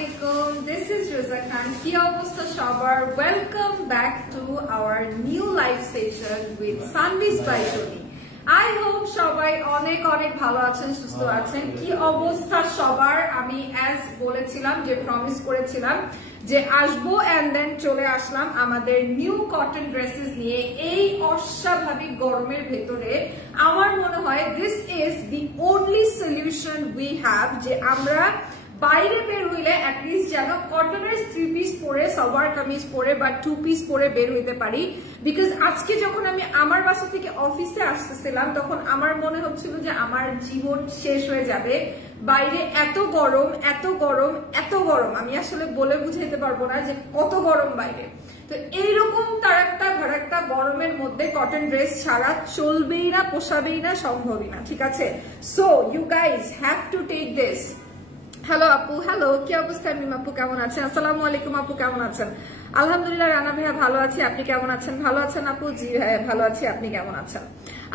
Assalamualaikum. This is Riza Khan. Ki obostha shobar? Welcome back to our new live session with Sunbees by Tony. I hope shobai onek onek bhalo achen susto achen. Ki obostha shobar? Ami as bolechhilam je promise korechilam যে আসবো and then চলে আসলাম আমাদের new cotton dresses নিয়ে এই অস্বাভাবিক গরমের ভেতরে আমার মনে হয় this is the only solution we have যে আমরা বাইরে বের হইলে at least যেন কটনের 3 পিস পরে সালোয়ার কামিজ পরে বা 2 পিস পরে বের হইতে পারি বিকজ আজকে যখন আমি আমার বাসা থেকে অফিসে আসতেছিলাম তখন আমার মনে হচ্ছিল যে আমার জীবন শেষ হয়ে যাবে বাইরে এত গরম এত গরম এত গরম আমি আসলে বলে বুঝাইতে পারবো না যে কত গরম বাইরে তো এইরকম তারাক্তা ভারাক্তা গরমের মধ্যে কটন ড্রেস ছাড়া চলবেই না পোষাবেই না সম্ভবই না ঠিক আছে so you guys have to take this hello আপু হ্যালো কি অবস্থা মিম আপু কেমন আছেন আসসালামু আলাইকুম আপু কেমন আছেন আলহামদুলিল্লাহ রানা ভাইয়া ভালো আছি আপনি কেমন আছেন ভালো আছেন আপু জি ভাইয়া ভালো আছি আপনি কেমন আছেন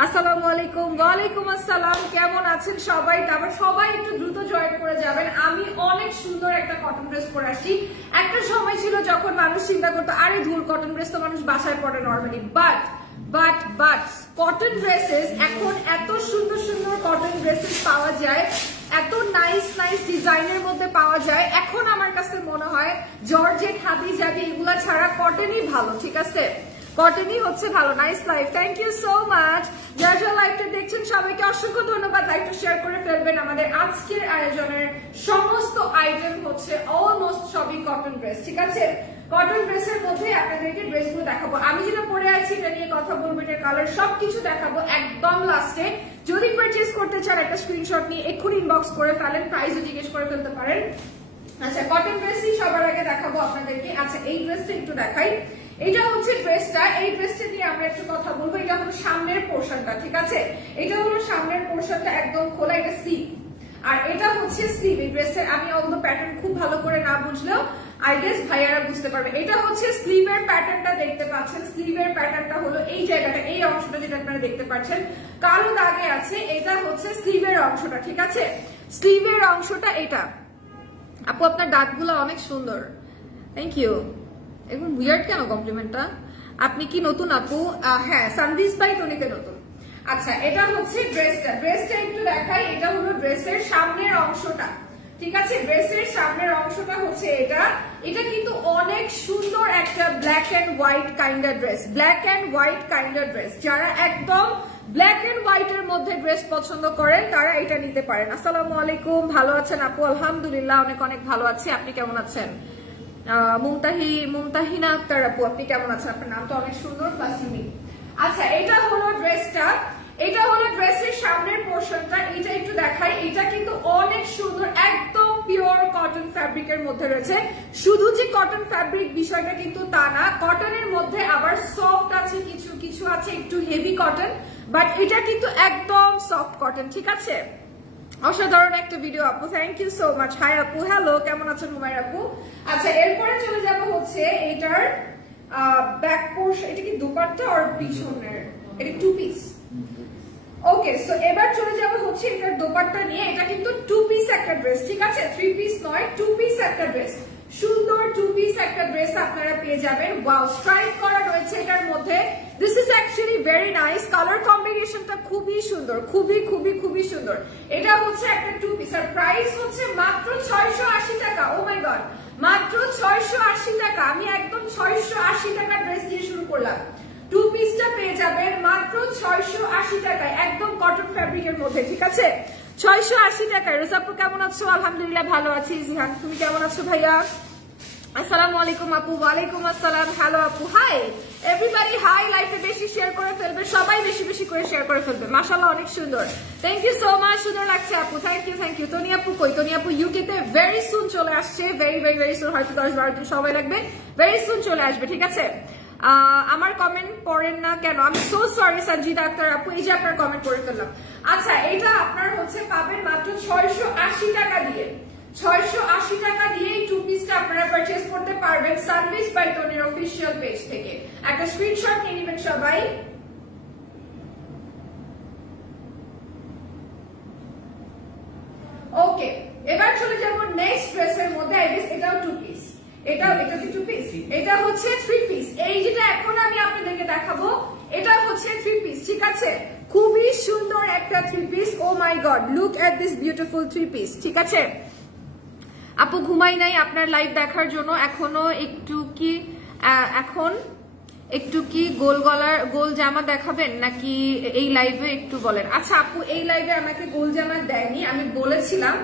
আসসালামু আলাইকুম ওয়া আলাইকুম আসসালাম কেমন আছেন সবাই তারপর সবাই একটু দ্রুত জয়েন করে যাবেন আমি অনেক সুন্দর একটা কটন ড্রেস পরে আসি একটা সময় ছিল যখন মানুষ চিন্তা করতো আরে ধুর কটন ড্রেস তো মানুষ বাসায় পরে নরমালি বাট কটন ড্রেসেস এখন এত সুন্দর সুন্দর কটন ড্রেসেস পাওয়া যায় এত নাইস ডিজাইনের মধ্যে পাওয়া যায় এখন আমার কাছে মনে হয় জর্জেট হাবি জাবি এগুলা ছাড়া কটনই ভালো ঠিক আছে কটনই হচ্ছে ভালো nice life thank you so much যারা যারা লাইভটা দেখছেন সবাইকে অসংখ্য ধন্যবাদ লাইভটা শেয়ার করে ফেলবেন আমাদের আজকের আয়োজনের সমস্ত আইটেম হচ্ছে অলমোস্ট সবই কটন ড্রেস ঠিক আছে কটন ড্রেসের মধ্যে আপনাদেরকে ড্রেসগুলো দেখাবো আমি যেটা পরে আছি এটা নিয়ে কথা বলবো এটার কালার সবকিছু দেখাবো একদম লাস্টে যদি পারচেজ করতে চান একটা স্ক্রিনশট নিয়ে এক্ষুনি ইনবক্স করে ফেলেন প্রাইসও জিজ্ঞেস করে ফেলতে পারেন আচ্ছা কটন ড্রেসই সবার আগে দেখাবো আপনাদেরকে আচ্ছা এই ড্রেসটা একটু দেখাই এটা হচ্ছে ড্রেসটা এই ড্রেসটা নিয়ে আমরা একটু কথা বলবো এটা হলো সামনের পোরশনটা ঠিক আছে এটা হলো সামনের পোরশনটা একদম খোলা এটা স্লিভ আর এটা হচ্ছে স্লিভ এই ড্রেসের আমি অলদো প্যাটার্ন খুব ভালো করে না বুঝলেও আই গেস ভাইয়ারা বুঝতে পারবে এটা হচ্ছে স্লিভের প্যাটার্নটা দেখতে পাচ্ছেন স্লিভের প্যাটার্নটা হলো এই জায়গাটা এই অংশটা যেটা আপনারা দেখতে পাচ্ছেন কালো দাগে আছে এটা হচ্ছে স্লিভের অংশটা ঠিক আছে স্লিভের অংশটা এটা আপু আপনার দাঁতগুলো অনেক সুন্দর থ্যাংক ইউ এখন উইয়ার্ড কেন কমপ্লিমেন্টটা আপনি কি নতুন আপু হ্যাঁ সানবিস বাই তনিতে নতুন আচ্ছা এটা হচ্ছে ড্রেসটা একটু দেখাই এটা হলো ড্রেসের সামনের অংশটা ঠিক আছে ড্রেসের সামনের অংশটা হচ্ছে এটা কিন্তু অনেক সুন্দর একটা black and white kinda dress black and white kinda dress যারা একদম ব্ল্যাক এন্ড হোয়াইট এর মধ্যে ড্রেস পছন্দ করেন তারা এটা নিতে পারেন আসসালামু আলাইকুম ভালো আছেন আপু আলহামদুলিল্লাহ অনেক অনেক ভালো আছি আপনি কেমন আছেন মুমতাহিনা আক্তার আপু আপনি কেমন আছেন আপনার নামটা অনেক সুন্দর প্লাস ইউনিক আচ্ছা এটা হলো ড্রেসটা এটা হলো ড্রেসের সামনের পোরশনটা এটা একটু দেখাই এটা কিন্তু অনেক সুন্দর একদম পিওর কটন ফ্যাব্রিকের মধ্যে রয়েছে শুধু যে কটন ফ্যাব্রিক বিষয়টা কিন্তু তা না কটনের মধ্যে আবার সফট আছে কিছু আছে একটু হেভি কটন বাট এটা কিন্তু একদম সফট কটন ঠিক আছে অসাধারণ একটা ভিডিও আপু thank you so much hi আপু হ্যালো কেমন আছেন হুমায়রা আপু আচ্ছা এরপরে চলে যাব হচ্ছে এটার ব্যাক পোরশন এটা কি দুপাট্টা আর পিছনের এটা 2 পিস ওকে সো এবার চলে যাব হচ্ছে এটার দোপাট্টা নিয়ে এটা কিন্তু 2 পিস একটা ড্রেস ঠিক আছে 3 পিস নয় 2 পিস একটা ড্রেস সুন্দর 2 পিস একটা ড্রেস আপনারা পেয়ে যাবেন ওয়াও স্ট্রাইপ করা রয়েছে এটার মধ্যে this is actually very nice colour কম্বিনেশনটা খুবই সুন্দর খুবই সুন্দর এটা হচ্ছে একটা 2 পিস আর প্রাইস হচ্ছে মাত্র 680 টাকা ও মাই গড মাত্র 680 টাকা আমি একদম 680 টাকা ড্রেস দিয়ে শুরু করলাম 2 পিসটা পেয়ে যাবেন মাত্র 680 টাকায় একদম কটন ফ্যাব্রিকের মধ্যে ঠিক আছে 680 টাকায় রোজাপু কেমন আছো আলহামদুলিল্লাহ ভালো আছি জিহান তুমি কেমন আছো ভাইয়া আসসালামু আলাইকুম আপু ওয়া আলাইকুম আসসালাম হ্যালো আপু হাই এভরিবডি হাই লাইভে বেশি শেয়ার করে ফেলবে সবাই বেশি করে শেয়ার করে ফেলবে মাশাআল্লাহ অনেক সুন্দর থ্যাংক ইউ সো মাচ সুন্দর লাগছে আপু থ্যাংক ইউ তনি আপু কই তনি আপু ইউকে তে ভেরি সুন চলে আসছে ভেরি সুন হয়তো 10-12 দিন সময় লাগবে ভেরি সুন চলে আসবে ঠিক আছে আমার কমেন্ট পড়েন না কেন আমি সো সরি সঞ্জিতা আক্তার আপু এই যে আপনার কমেন্ট করে ফেললাম আচ্ছা এটা আপনার হচ্ছে পাবেন মাত্র 680 টাকা দিয়ে 680 টাকা দিয়ে এই 2 পিসটা আপনারা পারচেজ করতে পারবেন সানবিস বাই টনির অফিশিয়াল পেজ থেকে একটা স্ক্রিনশট নিয়ে নেবেন সবাই ওকে এবার চলে যাব নেক্সট ড্রেসের মধ্যে। আই গেস এটাও 2 পিস, এটা কি 2 পিস? এটা হচ্ছে 3 পিস। এই যেটা এখন আমি আপনাদেরকে দেখাবো এটা হচ্ছে 3 পিস, ঠিক আছে? খুবই সুন্দর একটা 3 piece. Oh my god, look at this beautiful 3 piece, ঠিক আছে? আপু ঘুমাই নাই আপনার লাইভ দেখার জন্য, এখনো একটু কি গোল জামা দেখাবেন নাকি এই লাইভে একটু বলেন। আচ্ছা আপু, এই লাইভে আমাকে গোল জামা দেয়নি, আমি বলেছিলাম,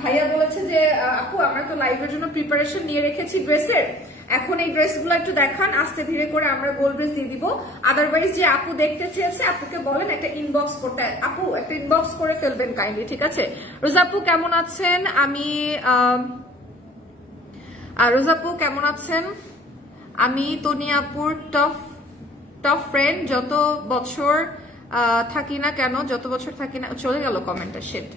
ভাইয়া বলেছে যে আপু আমরা তো লাইভের জন্য প্রিপারেশন নিয়ে রেখেছি ড্রেসের, এখন এই ড্রেসগুলো একটু দেখান, আস্তে ধীরে করে আমরা গোল ড্রেস দিয়ে দিব। আদারওয়াইজ যে আপু দেখতে চেয়েছে আপুকে বলেন একটা ইনবক্স করতে, আপু একটা ইনবক্স করে ফেলবেন কাইন্ডলি, ঠিক আছে? রোজা আপু কেমন আছেন? রোজাপু কেমন আছেন? আমি তনিয়াপুর টপ ফ্রেন্ড, যত বছর থাকি না কেন, চলে গেল কমেন্টটা, শিট।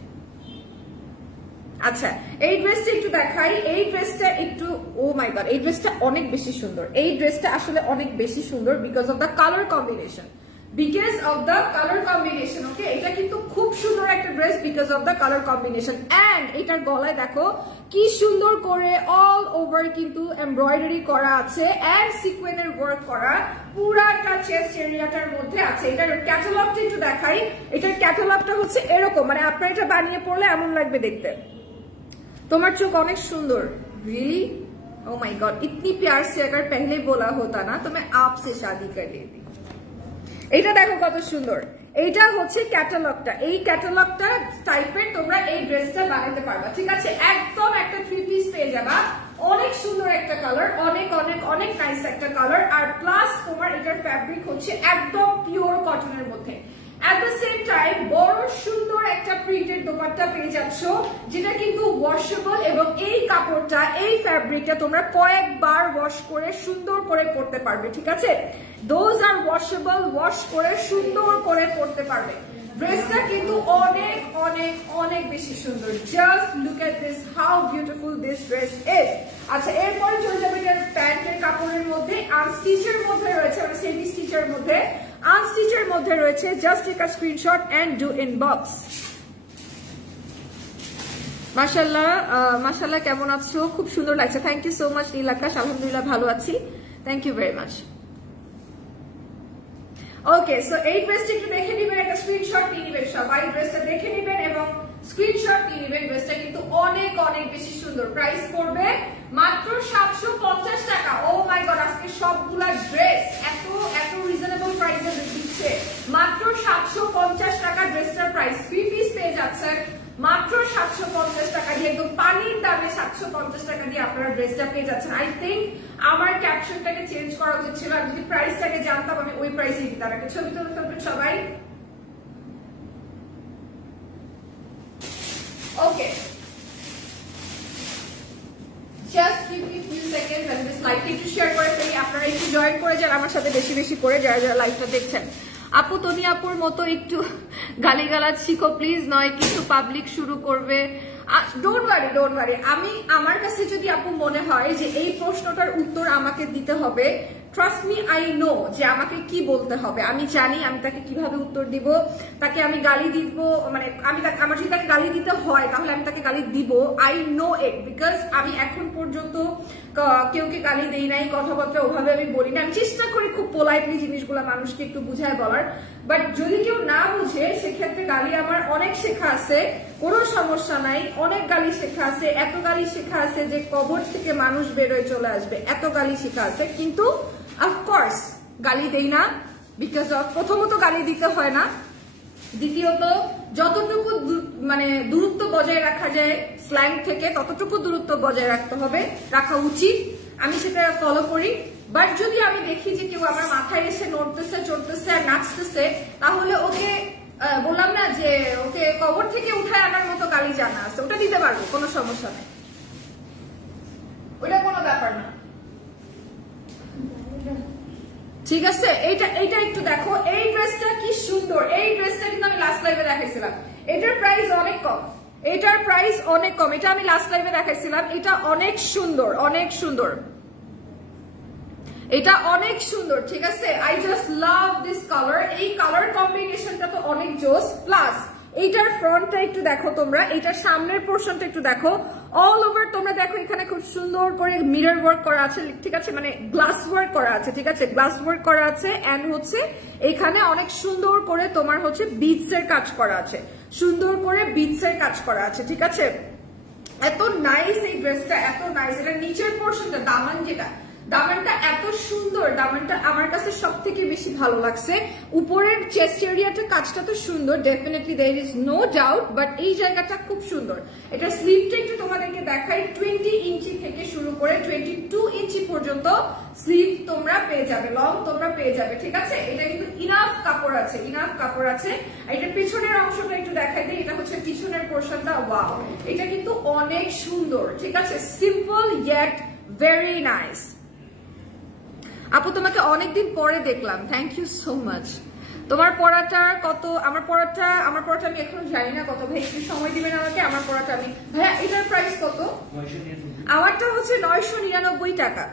আচ্ছা এই ড্রেসটা একটু দেখাই, এই ড্রেসটা একটু, ও মাই গড, এই ড্রেসটা অনেক বেশি সুন্দর, এই ড্রেসটা আসলে অনেক বেশি সুন্দর because of the colour combination, okay? এটা কিন্তু খুব সুন্দর একটা dress because of the colour combination. And এটার গলায় দেখো কি সুন্দর করে অল ওভার কিন্তু এমব্রয়ডারি করা আছে এন্ড সিকোয়েন্সের ওয়ার্ক করা পুরাটা চেস্ট এরিয়াটার মধ্যে আছে। এটার ক্যাটালগটা একটু দেখাই, এটার ক্যাটালগটা হচ্ছে এরকম, মানে আপনার এটা বানিয়ে পড়লে এমন লাগবে দেখতে। তোমার চোখ অনেক সুন্দর, রিয়েলি? ও মাই গড, ইতনি প্यार से अगर पहले बोला होता ना तो मैं आपसे शादी कर लेती। এটা দেখো কত সুন্দর, এইটা হচ্ছে ক্যাটালগটা, এই ক্যাটালগটা টাইপের তোমরা এই ড্রেসটা বানাতে পারবা, ঠিক আছে? একদম একটা 3 পিস পেয়ে যাবা, অনেক সুন্দর একটা কালার, অনেক অনেক অনেক নাইস একটা কালার, আর প্লাস তোমার এটার ফ্যাব্রিক হচ্ছে একদম পিওর কটনের মধ্যে। এট দ্য সেম টাইম বড় সুন্দর একটা প্রিন্টেড দোপাট্টা পেয়ে যাচ্ছ যেটা কিন্তু ওয়াশেবল, এবং এই কাপড়টা এই ফ্যাব্রিকটা তোমরা কয়েকবার ওয়াশ করে সুন্দর করে পরতে পারবে, ঠিক আছে? দোজ আর ওয়াশেবল, ওয়াশ করে সুন্দর করে পরতে পারবে। ড্রেসটা কিন্তু অনেক অনেক অনেক বেশি সুন্দর, just look at this, how beautiful this dress is. আচ্ছা এরপরে চলে যাবে এটার প্যান্টের কাপড়ের মধ্যে, আনস্টিচের মধ্যে রয়েছে, মানে সেমি স্টিচের মধ্যে, আনস্টিচের মধ্যে রয়েছে। Just take a screenshot and do inbox. মাশাআল্লাহ, মাশাআল্লাহ কেমন আছো? খুব সুন্দর লাগছে, thank you so much Nil Akash. আলহামদুলিল্লাহ ভালো আছি, thank you very much. Okay, so এই ড্রেসটা একটু দেখে নিবেন, একটা স্ক্রিনশট নিয়ে নিবেন, সবাই ড্রেসটা দেখে নিবেন এবং স্ক্রিনশট নিয়ে নিবেন। ড্রেসটা কিন্তু অনেক অনেক বেশি সুন্দর, প্রাইস পড়বে মাত্র 750 টাকা। ও মাই গড, আজকে সবগুলা ড্রেস এত এত রিজনেবল প্রাইসে দিচ্ছে, মাত্র 750 টাকা ড্রেসটার প্রাইস। 3 পিস পেয়ে যাচ্ছেন মাত্র 750 টাকা দিয়ে, একদম পানির দামে 750 টাকা দিয়ে আপনারা ড্রেসটা পেয়ে যাচ্ছেন। আই থিঙ্ক আমার ক্যাপশনটাকে চেঞ্জ করা উচিত ছিল, আমি যদি প্রাইসটাকে জানতাম আমি ওই প্রাইসে দিতাম। একটা ছবি তুলে ফেলবেন সবাই। Okay, just give me few seconds and this লাইভটা একটু শেয়ার করে ফেলি, আপনারা একটু জয়েন করে যান আমার সাথে বেশি বেশি করে, যারা যারা লাইভটা দেখছেন। আপু তনিয়াপুর মতো একটু গালিগালাজ শিখো প্লিজ, নয় কিন্তু পাবলিক শুরু করবে। ডোন্ট ওয়ারি, আমি আমার কাছে যদি আপু মনে হয় যে এই প্রশ্নটার উত্তর আমাকে দিতে হবে, ট্রাস্ট মি, আই নো যে আমাকে কি বলতে হবে, আমি জানি আমি তাকে কিভাবে উত্তর দিব। তাকে আমি গালি দিব, মানে আমার যদি তাকে গালি দিতে হয় তাহলে আমি তাকে গালি দিব, আই নো ইট, বিকজ আমি এখন পর্যন্ত কেউকে গালি দেই নাই, কথাবার্তা ওভাবে আমি বলি না, আমি চেষ্টা করি খুব পোলাইটলি জিনিসগুলো মানুষকে একটু বুঝায় বলার। বাট যদি কেউ না বুঝে সেক্ষেত্রে গালি আমার অনেক শেখা আছে, কোনো সমস্যা নাই, অনেক গালি শেখা আছে, এত গালি শেখা আছে যে কবর থেকে মানুষ বেরোয় চলে আসবে, এত গালি শেখা আছে। কিন্তু অফকোর্স গালি দেই না, বিকজ অফ প্রথমত গালি দিতে হয় না, দ্বিতীয়ত যতটুকু মানে দূরত্ব বজায় রাখা যায় স্ল্যাং থেকে ততটুকু দূরত্ব বজায় রাখতে হবে, রাখা উচিত, আমি সেটা ফলো করি। বাট যদি আমি দেখি যে কেউ আমার মাথায় এসে নড়তেছে, চড়তেছে আর নাচতেছে, তাহলে ওকে বললাম না যে ওকে কবর থেকে উঠায় আনার মতো গালি জানা আছে, ওটা দিতে পারবো, কোনো সমস্যা নেই, ওটা কোনো ব্যাপার না, ঠিক আছে? এইটা একটু দেখো, এই ড্রেসটা কি সুন্দর, এই ড্রেসটা কিন্তু আমি লাস্ট লাইভে দেখাইছিলাম, এটার প্রাইস অনেক কম, এটার প্রাইস অনেক কম, এটা আমি লাস্ট লাইভে দেখাইছিলাম, এটা অনেক সুন্দর, অনেক সুন্দর, এটা অনেক সুন্দর, ঠিক আছে? I just love this colour, এই কালার কম্বিনেশনটা তো অনেক জোস, প্লাস এইটার ফ্রন্টটা একটু দেখো তোমরা, এইটার সামনের পোর্শনটা একটু দেখো, অল ওভার তোমরা দেখো এখানে খুব সুন্দর করে মিরর ওয়ার্ক করা আছে, ঠিক আছে, মানে গ্লাস ওয়ার্ক করা আছে, ঠিক আছে, গ্লাস ওয়ার্ক করা আছে। এন্ড হচ্ছে এখানে অনেক সুন্দর করে তোমার হচ্ছে বিটস এর কাজ করা আছে, সুন্দর করে বিটস এর কাজ করা আছে, ঠিক আছে। এত নাইস এই ড্রেসটা, এত নাইস। এটা নিচের পোর্শনটা দামান, যেটা দামানটা এত সুন্দর, দামানটা আমার কাছে সব থেকে বেশি ভালো লাগছে। উপরের চেস্ট এরিয়াটা কাজটা তো সুন্দর, definitely there is no doubt, but এই জায়গাটা খুব সুন্দর। এটা স্লিভটা একটু তোমাদেরকে দেখাই, 20 ইঞ্চি থেকে শুরু করে 22 ইঞ্চি পর্যন্ত স্লিভ তোমরা পেয়ে যাবে, লং তোমরা পেয়ে যাবে, ঠিক আছে। এটা কিন্তু ইনাফ কাপড় আছে, ইনাফ কাপড় আছে। এটা পিছনের অংশটা একটু দেখাই দিই, এটা হচ্ছে পিছনের পোর্শনটা। ওয়াও, এটা কিন্তু অনেক সুন্দর, ঠিক আছে, সিম্পল ইয়েট ভেরি নাইস। আপু তোমাকে অনেকদিন পরে দেখলাম, থ্যাংক ইউ সো মাচ। তোমার পড়াটা কত? আমার পড়াটা আমি এখনো জানি না কত, ভাই একটু সময় দিবেন আমাকে। আমার পড়াটা আমি, ভাইয়া এটার প্রাইস কত? আমারটা হচ্ছে 999 টাকা।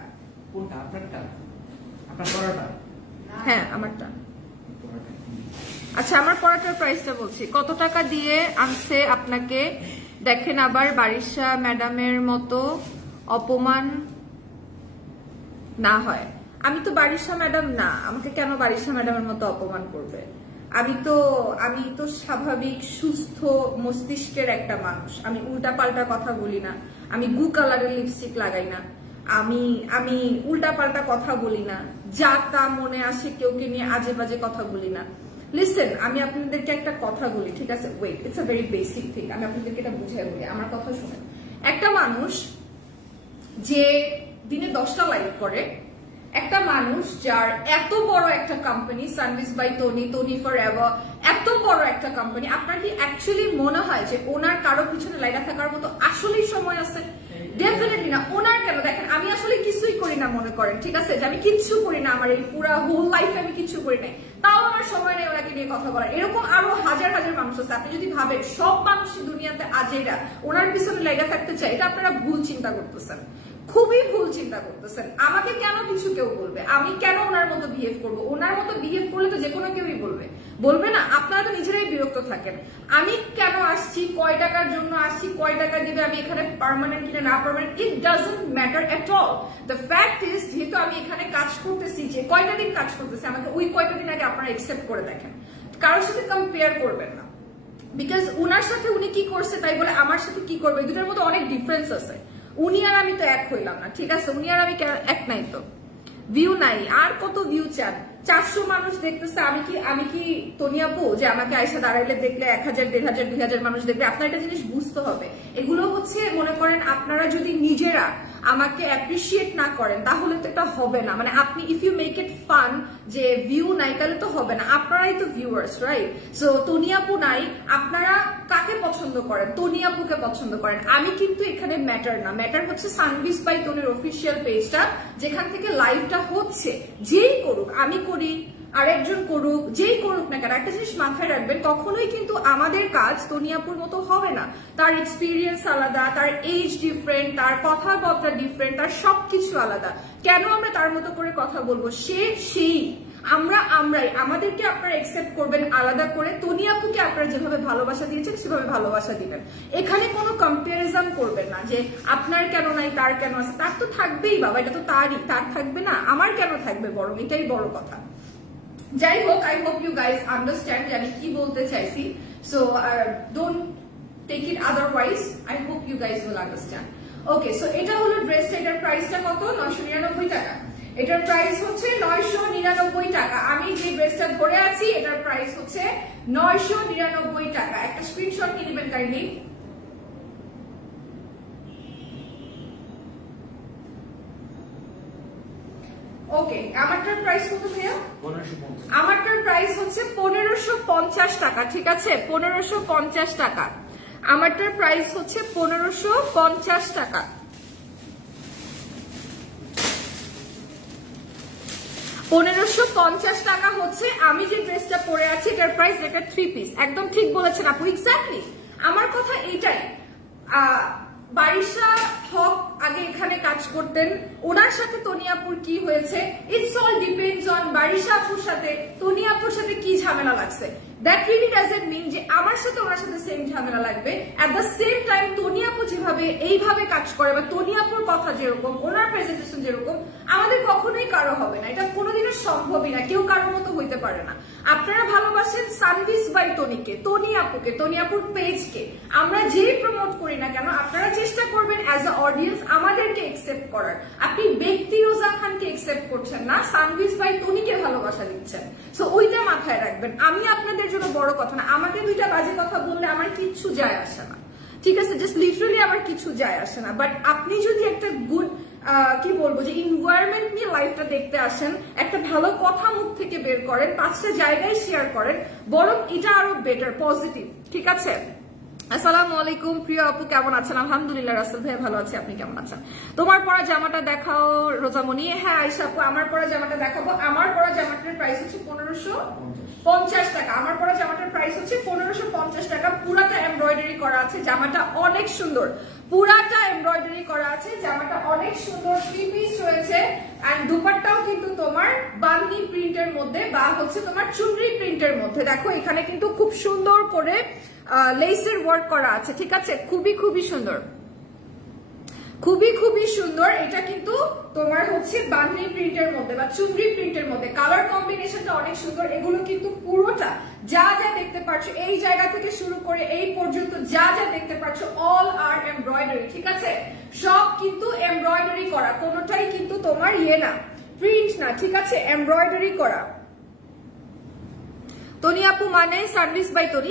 কোনটা আপনারটা? আপনার পড়াটা? হ্যাঁ আমারটা। আচ্ছা আমার পড়াটার প্রাইসটা বলছি, কত টাকা দিয়ে আনছে আপনাকে দেখেন, আবার বারিশা ম্যাডামের মতো অপমান না হয়। আমি তো বারিশা ম্যাডাম না, আমাকে কেন বারিশা ম্যাডামের মতো অপমান করবে? আমি তো স্বাভাবিক সুস্থ মস্তিষ্কের একটা মানুষ। আমি উল্টা পাল্টা কথা বলি না, আমি গু কালারের লিপস্টিক লাগাই না, আমি উল্টা পাল্টা কথা বলি না, যা তা মনে আসে কেউকে নিয়ে আজে বাজে কথা বলি না। লিসেন, আমি আপনাদেরকে একটা কথা বলি, ঠিক আছে, wait, it's a very basic thing, আমি আপনাদেরকে এটা বুঝাই বলি, আমার কথা শুনেন। একটা মানুষ যে দিনে 10টা লাইভ করে, একটা মানুষ যার এত বড় একটা company Sanvi's by Tony forever, এত বড় একটা কোম্পানি, আপনার কি অ্যাকচুয়ালি মনে হয় যে ওনার কারো পিছনে লাগা থাকার মতো আসলেই সময় আছে? ডেফিনেটলি না। ওনার কেন, দেখেন আমি আসলে কিছুই করি না মনে করেন, ঠিক আছে, যে আমি কিচ্ছু করি না, আমার এই পুরো হোল লাইফে আমি কিছু করি নাই, তাও আমার সময় নেই ওনাকে নিয়ে কথা বলার। এরকম আরো হাজার হাজার মানুষ আছে। আপনি যদি ভাবেন সব মানুষই দুনিয়াতে আজেরা ওনার পিছনে লেগে থাকতে চায়, এটা আপনারা ভুল চিন্তা করতেছেন, খুবই ভুল চিন্তা করতেছেন। আমাকে কেন কিছু কেউ বলবে? আমি কেন ওনার মতো বিহেভ করবো? ওনার মতো বিহেভ করলে তো যে কোনো কেউই বলবে না? আপনারা তো নিজেরাই বিরক্ত থাকেন। আমি কেন আসছি, কয় টাকার জন্য আসছি, কয় টাকা দিবে, আমি এখানে পার্মানেন্ট কিনা না permanent, it doesn't matter at all. The fact is, যেহেতু আমি এখানে কাজ করতেছি, যে কয়টা দিন কাজ করতেছি, আমাকে ওই কয়টা দিন আগে আপনারা একসেপ্ট করে দেখেন। কারোর সাথে কম্পেয়ার করবেন না, বিকজ উনার সাথে উনি কি করছে তাই বলে আমার সাথে কি করবে, দুটার মধ্যে অনেক ডিফারেন্স আছে। উনি আর আমি তো এক হইলাম না, ঠিক আছে, উনি আর আমি এক নাই, তো ভিউ নাই, আর কত ভিউ চান? 400 মানুষ দেখতেছে, আমি কি টনি আপু যে আমাকে আয়সা দাঁড়াইলে দেখলে 1000, 1500, 2000 মানুষ দেখবে? আপনার একটা জিনিস বুঝতে হবে, এগুলো হচ্ছে মনে করেন আপনারা যদি নিজেরা আমাকে অ্যাপ্রিসিয়েট না করেন তাহলে তো এটা হবে না। মানে আপনি if you make it fun যে ভিউ নাই, তাহলে তো হবে না। আপনারাই তো ভিউয়ার্স, রাইট? সো টনি আপু নাই, আপনারা কাকে পছন্দ করেন? টনি আপুকে পছন্দ করেন। আমি কিন্তু এখানে ম্যাটার না, ম্যাটার হচ্ছে সানভিস বাই টনির অফিসিয়াল পেজটা, যেখান থেকে লাইভটা হচ্ছে। যেই করুক, আমি করি, আরেকজন করুক, যেই করুক না কেন, একটা জিনিস মাথায় রাখবেন, কখনোই কিন্তু আমাদের কাজ টনিয়াপুর মতো হবে না। তার এক্সপিরিয়েন্স আলাদা, তার এজ ডিফারেন্ট, তার কথাবার্তা ডিফারেন্ট, তার সবকিছু আলাদা। কেন আমরা তার মতো করে কথা বলবো? সেই আমরাই, আমাদেরকে আপনারা একসেপ্ট করবেন আলাদা করে। টনিয়াপুকে আপনারা যেভাবে ভালোবাসা দিয়েছেন সেভাবে ভালোবাসা দিবেন। এখানে কোনো কম্পারিজন করবেন না যে আপনার কেন নাই, তার কেন আছে। তার তো থাকবেই বাবা, এটা তো তার থাকবে না, আমার কেন থাকবে? বরং এটাই বড় কথা। যাই হোক, I hope you guys understand যে আমি কি বলতে চাইছি। So don't take it otherwise, I hope you guys will understand. Okay, so এটা হলো ড্রেসটা। এটার প্রাইসটা কত? 999 টাকা। এটার প্রাইস হচ্ছে 999 টাকা। আমি যে ড্রেসটা ধরে আছি এটার প্রাইস হচ্ছে 999 টাকা। একটা স্ক্রিনশট নিয়ে নেবেন কাইন্ডলি। ওকে, আমারটার প্রাইস কত ভাইয়া? 1550। আমারটার প্রাইস হচ্ছে 1550 টাকা, ঠিক আছে, 1550 টাকা। আমারটার প্রাইস হচ্ছে 1550 টাকা। 1550 টাকা হচ্ছে আমি যে ড্রেসটা পরে আছি এটার প্রাইস। এটা 3 পিস, একদম ঠিক বলেছেন আপু, এক্স্যাক্টলি আমার কথা এইটাই। বারিশা হক আগে এখানে কাজ করতেন, ওনার সাথে তনিয়াপুর কি হয়েছে, it's all depends on Barisha আপুর সাথে তনিয়াপুর সাথে কি ঝামেলা লাগছে। দ্যাট রিয়েলি ডাজন্ট মিন যে আমার সাথে ওনার সাথে সেম ঝামেলা লাগবে। অ্যাট দ্য সেম টাইম তনিয়াপু যেভাবে এইভাবে কাজ করে বা তনিয়াপুর কথা যেরকম, ওনার প্রেজেন্টেশন যেরকম, আমাদের কখনোই কারো হবে না। এটা কোনোদিনও সম্ভবই না, কেউ কারোর মতো হইতে পারে না। আপনারা ভালোবাসেন সানভিস বাই তনিকে, তনিয়াপুকে, তনিয়াপুর পেজকে। আমরা যেই প্রমোট করি না কেন, আপনারা চেষ্টা করবেন অ্যাজ আ অডিয়েন্স আমাদেরকে একসেপ্ট করার। আপনি ব্যক্তি রোজা খানকে একসেপ্ট করছেন না, সানভিস বাই তনিকে ভালোবাসা দিচ্ছেন। সো ওইটা মাথায় রাখবেন। আমি আপনাদের জন্য বড় কথা না, আমাকে দুইটা বাজে কথা বললে আমার কিচ্ছু যায় আসে না, ঠিক আছে? জাস্ট লিটারালি আমার কিছু যায় আসে না। বাট আপনি যদি একটা গুড কি বলবো যে এনভায়রনমেন্ট নিয়ে লাইফটা দেখতে আসেন, একটা ভালো কথা মুখ থেকে বের করেন, 5টা জায়গায় শেয়ার করেন, বরং এটা আরো বেটার, পজিটিভ, ঠিক আছে? আসসালামু আলাইকুম প্রিয় আপু, কেমন আছেন? আলহামদুলিল্লাহ রাসেল ভাই ভালো আছে, আপনি কেমন আছেন? তোমার পরা জামাটা দেখাও রোজামণি। হ্যাঁ আয়েশা আপু, আমার পরা জামাটা দেখাবো। আমার পরা জামাটার প্রাইস হচ্ছে 1550 টাকা। আমার পরা জামাটার প্রাইস হচ্ছে 1550 টাকা। পুরাটা এমব্রয়ডারি করা আছে, জামাটা অনেক সুন্দর, পুরাটা এমব্রয়ডারি করা আছে, জামাটা অনেক সুন্দর, 3 পিস রয়েছে। এন্ড দুপাট্টাও কিন্তু তোমার বান্দি প্রিন্টের মধ্যে বা হচ্ছে তোমার চুনরি প্রিন্টের মধ্যে। দেখো এখানে কিন্তু খুব সুন্দর করে লেসের ওয়ার্ক করা আছে, ঠিক আছে? খুবই খুবই সুন্দর, খুবই খুবই সুন্দর। এটা কিন্তু তোমার হচ্ছে বান্দি প্রিন্টের মধ্যে বা চুনরি প্রিন্টের মধ্যে। কালার কম্বিনেশনটা অনেক সুন্দর। এগুলো কিন্তু পুরোটা যা যা দেখতে পাচ্ছ, এই জায়গা থেকে শুরু করে এই পর্যন্ত যা যা দেখতে পাচ্ছ, অল আর এমব্রয়ডারি, ঠিক আছে? সব কিন্তু এমব্রয়ডারি করা, কোনোটাই কিন্তু তোমার ইয়ে না, প্রিন্ট না, ঠিক আছে? এমব্রয়ডারি করা। তনিয়াপু মানে সানভিস বাই তনি,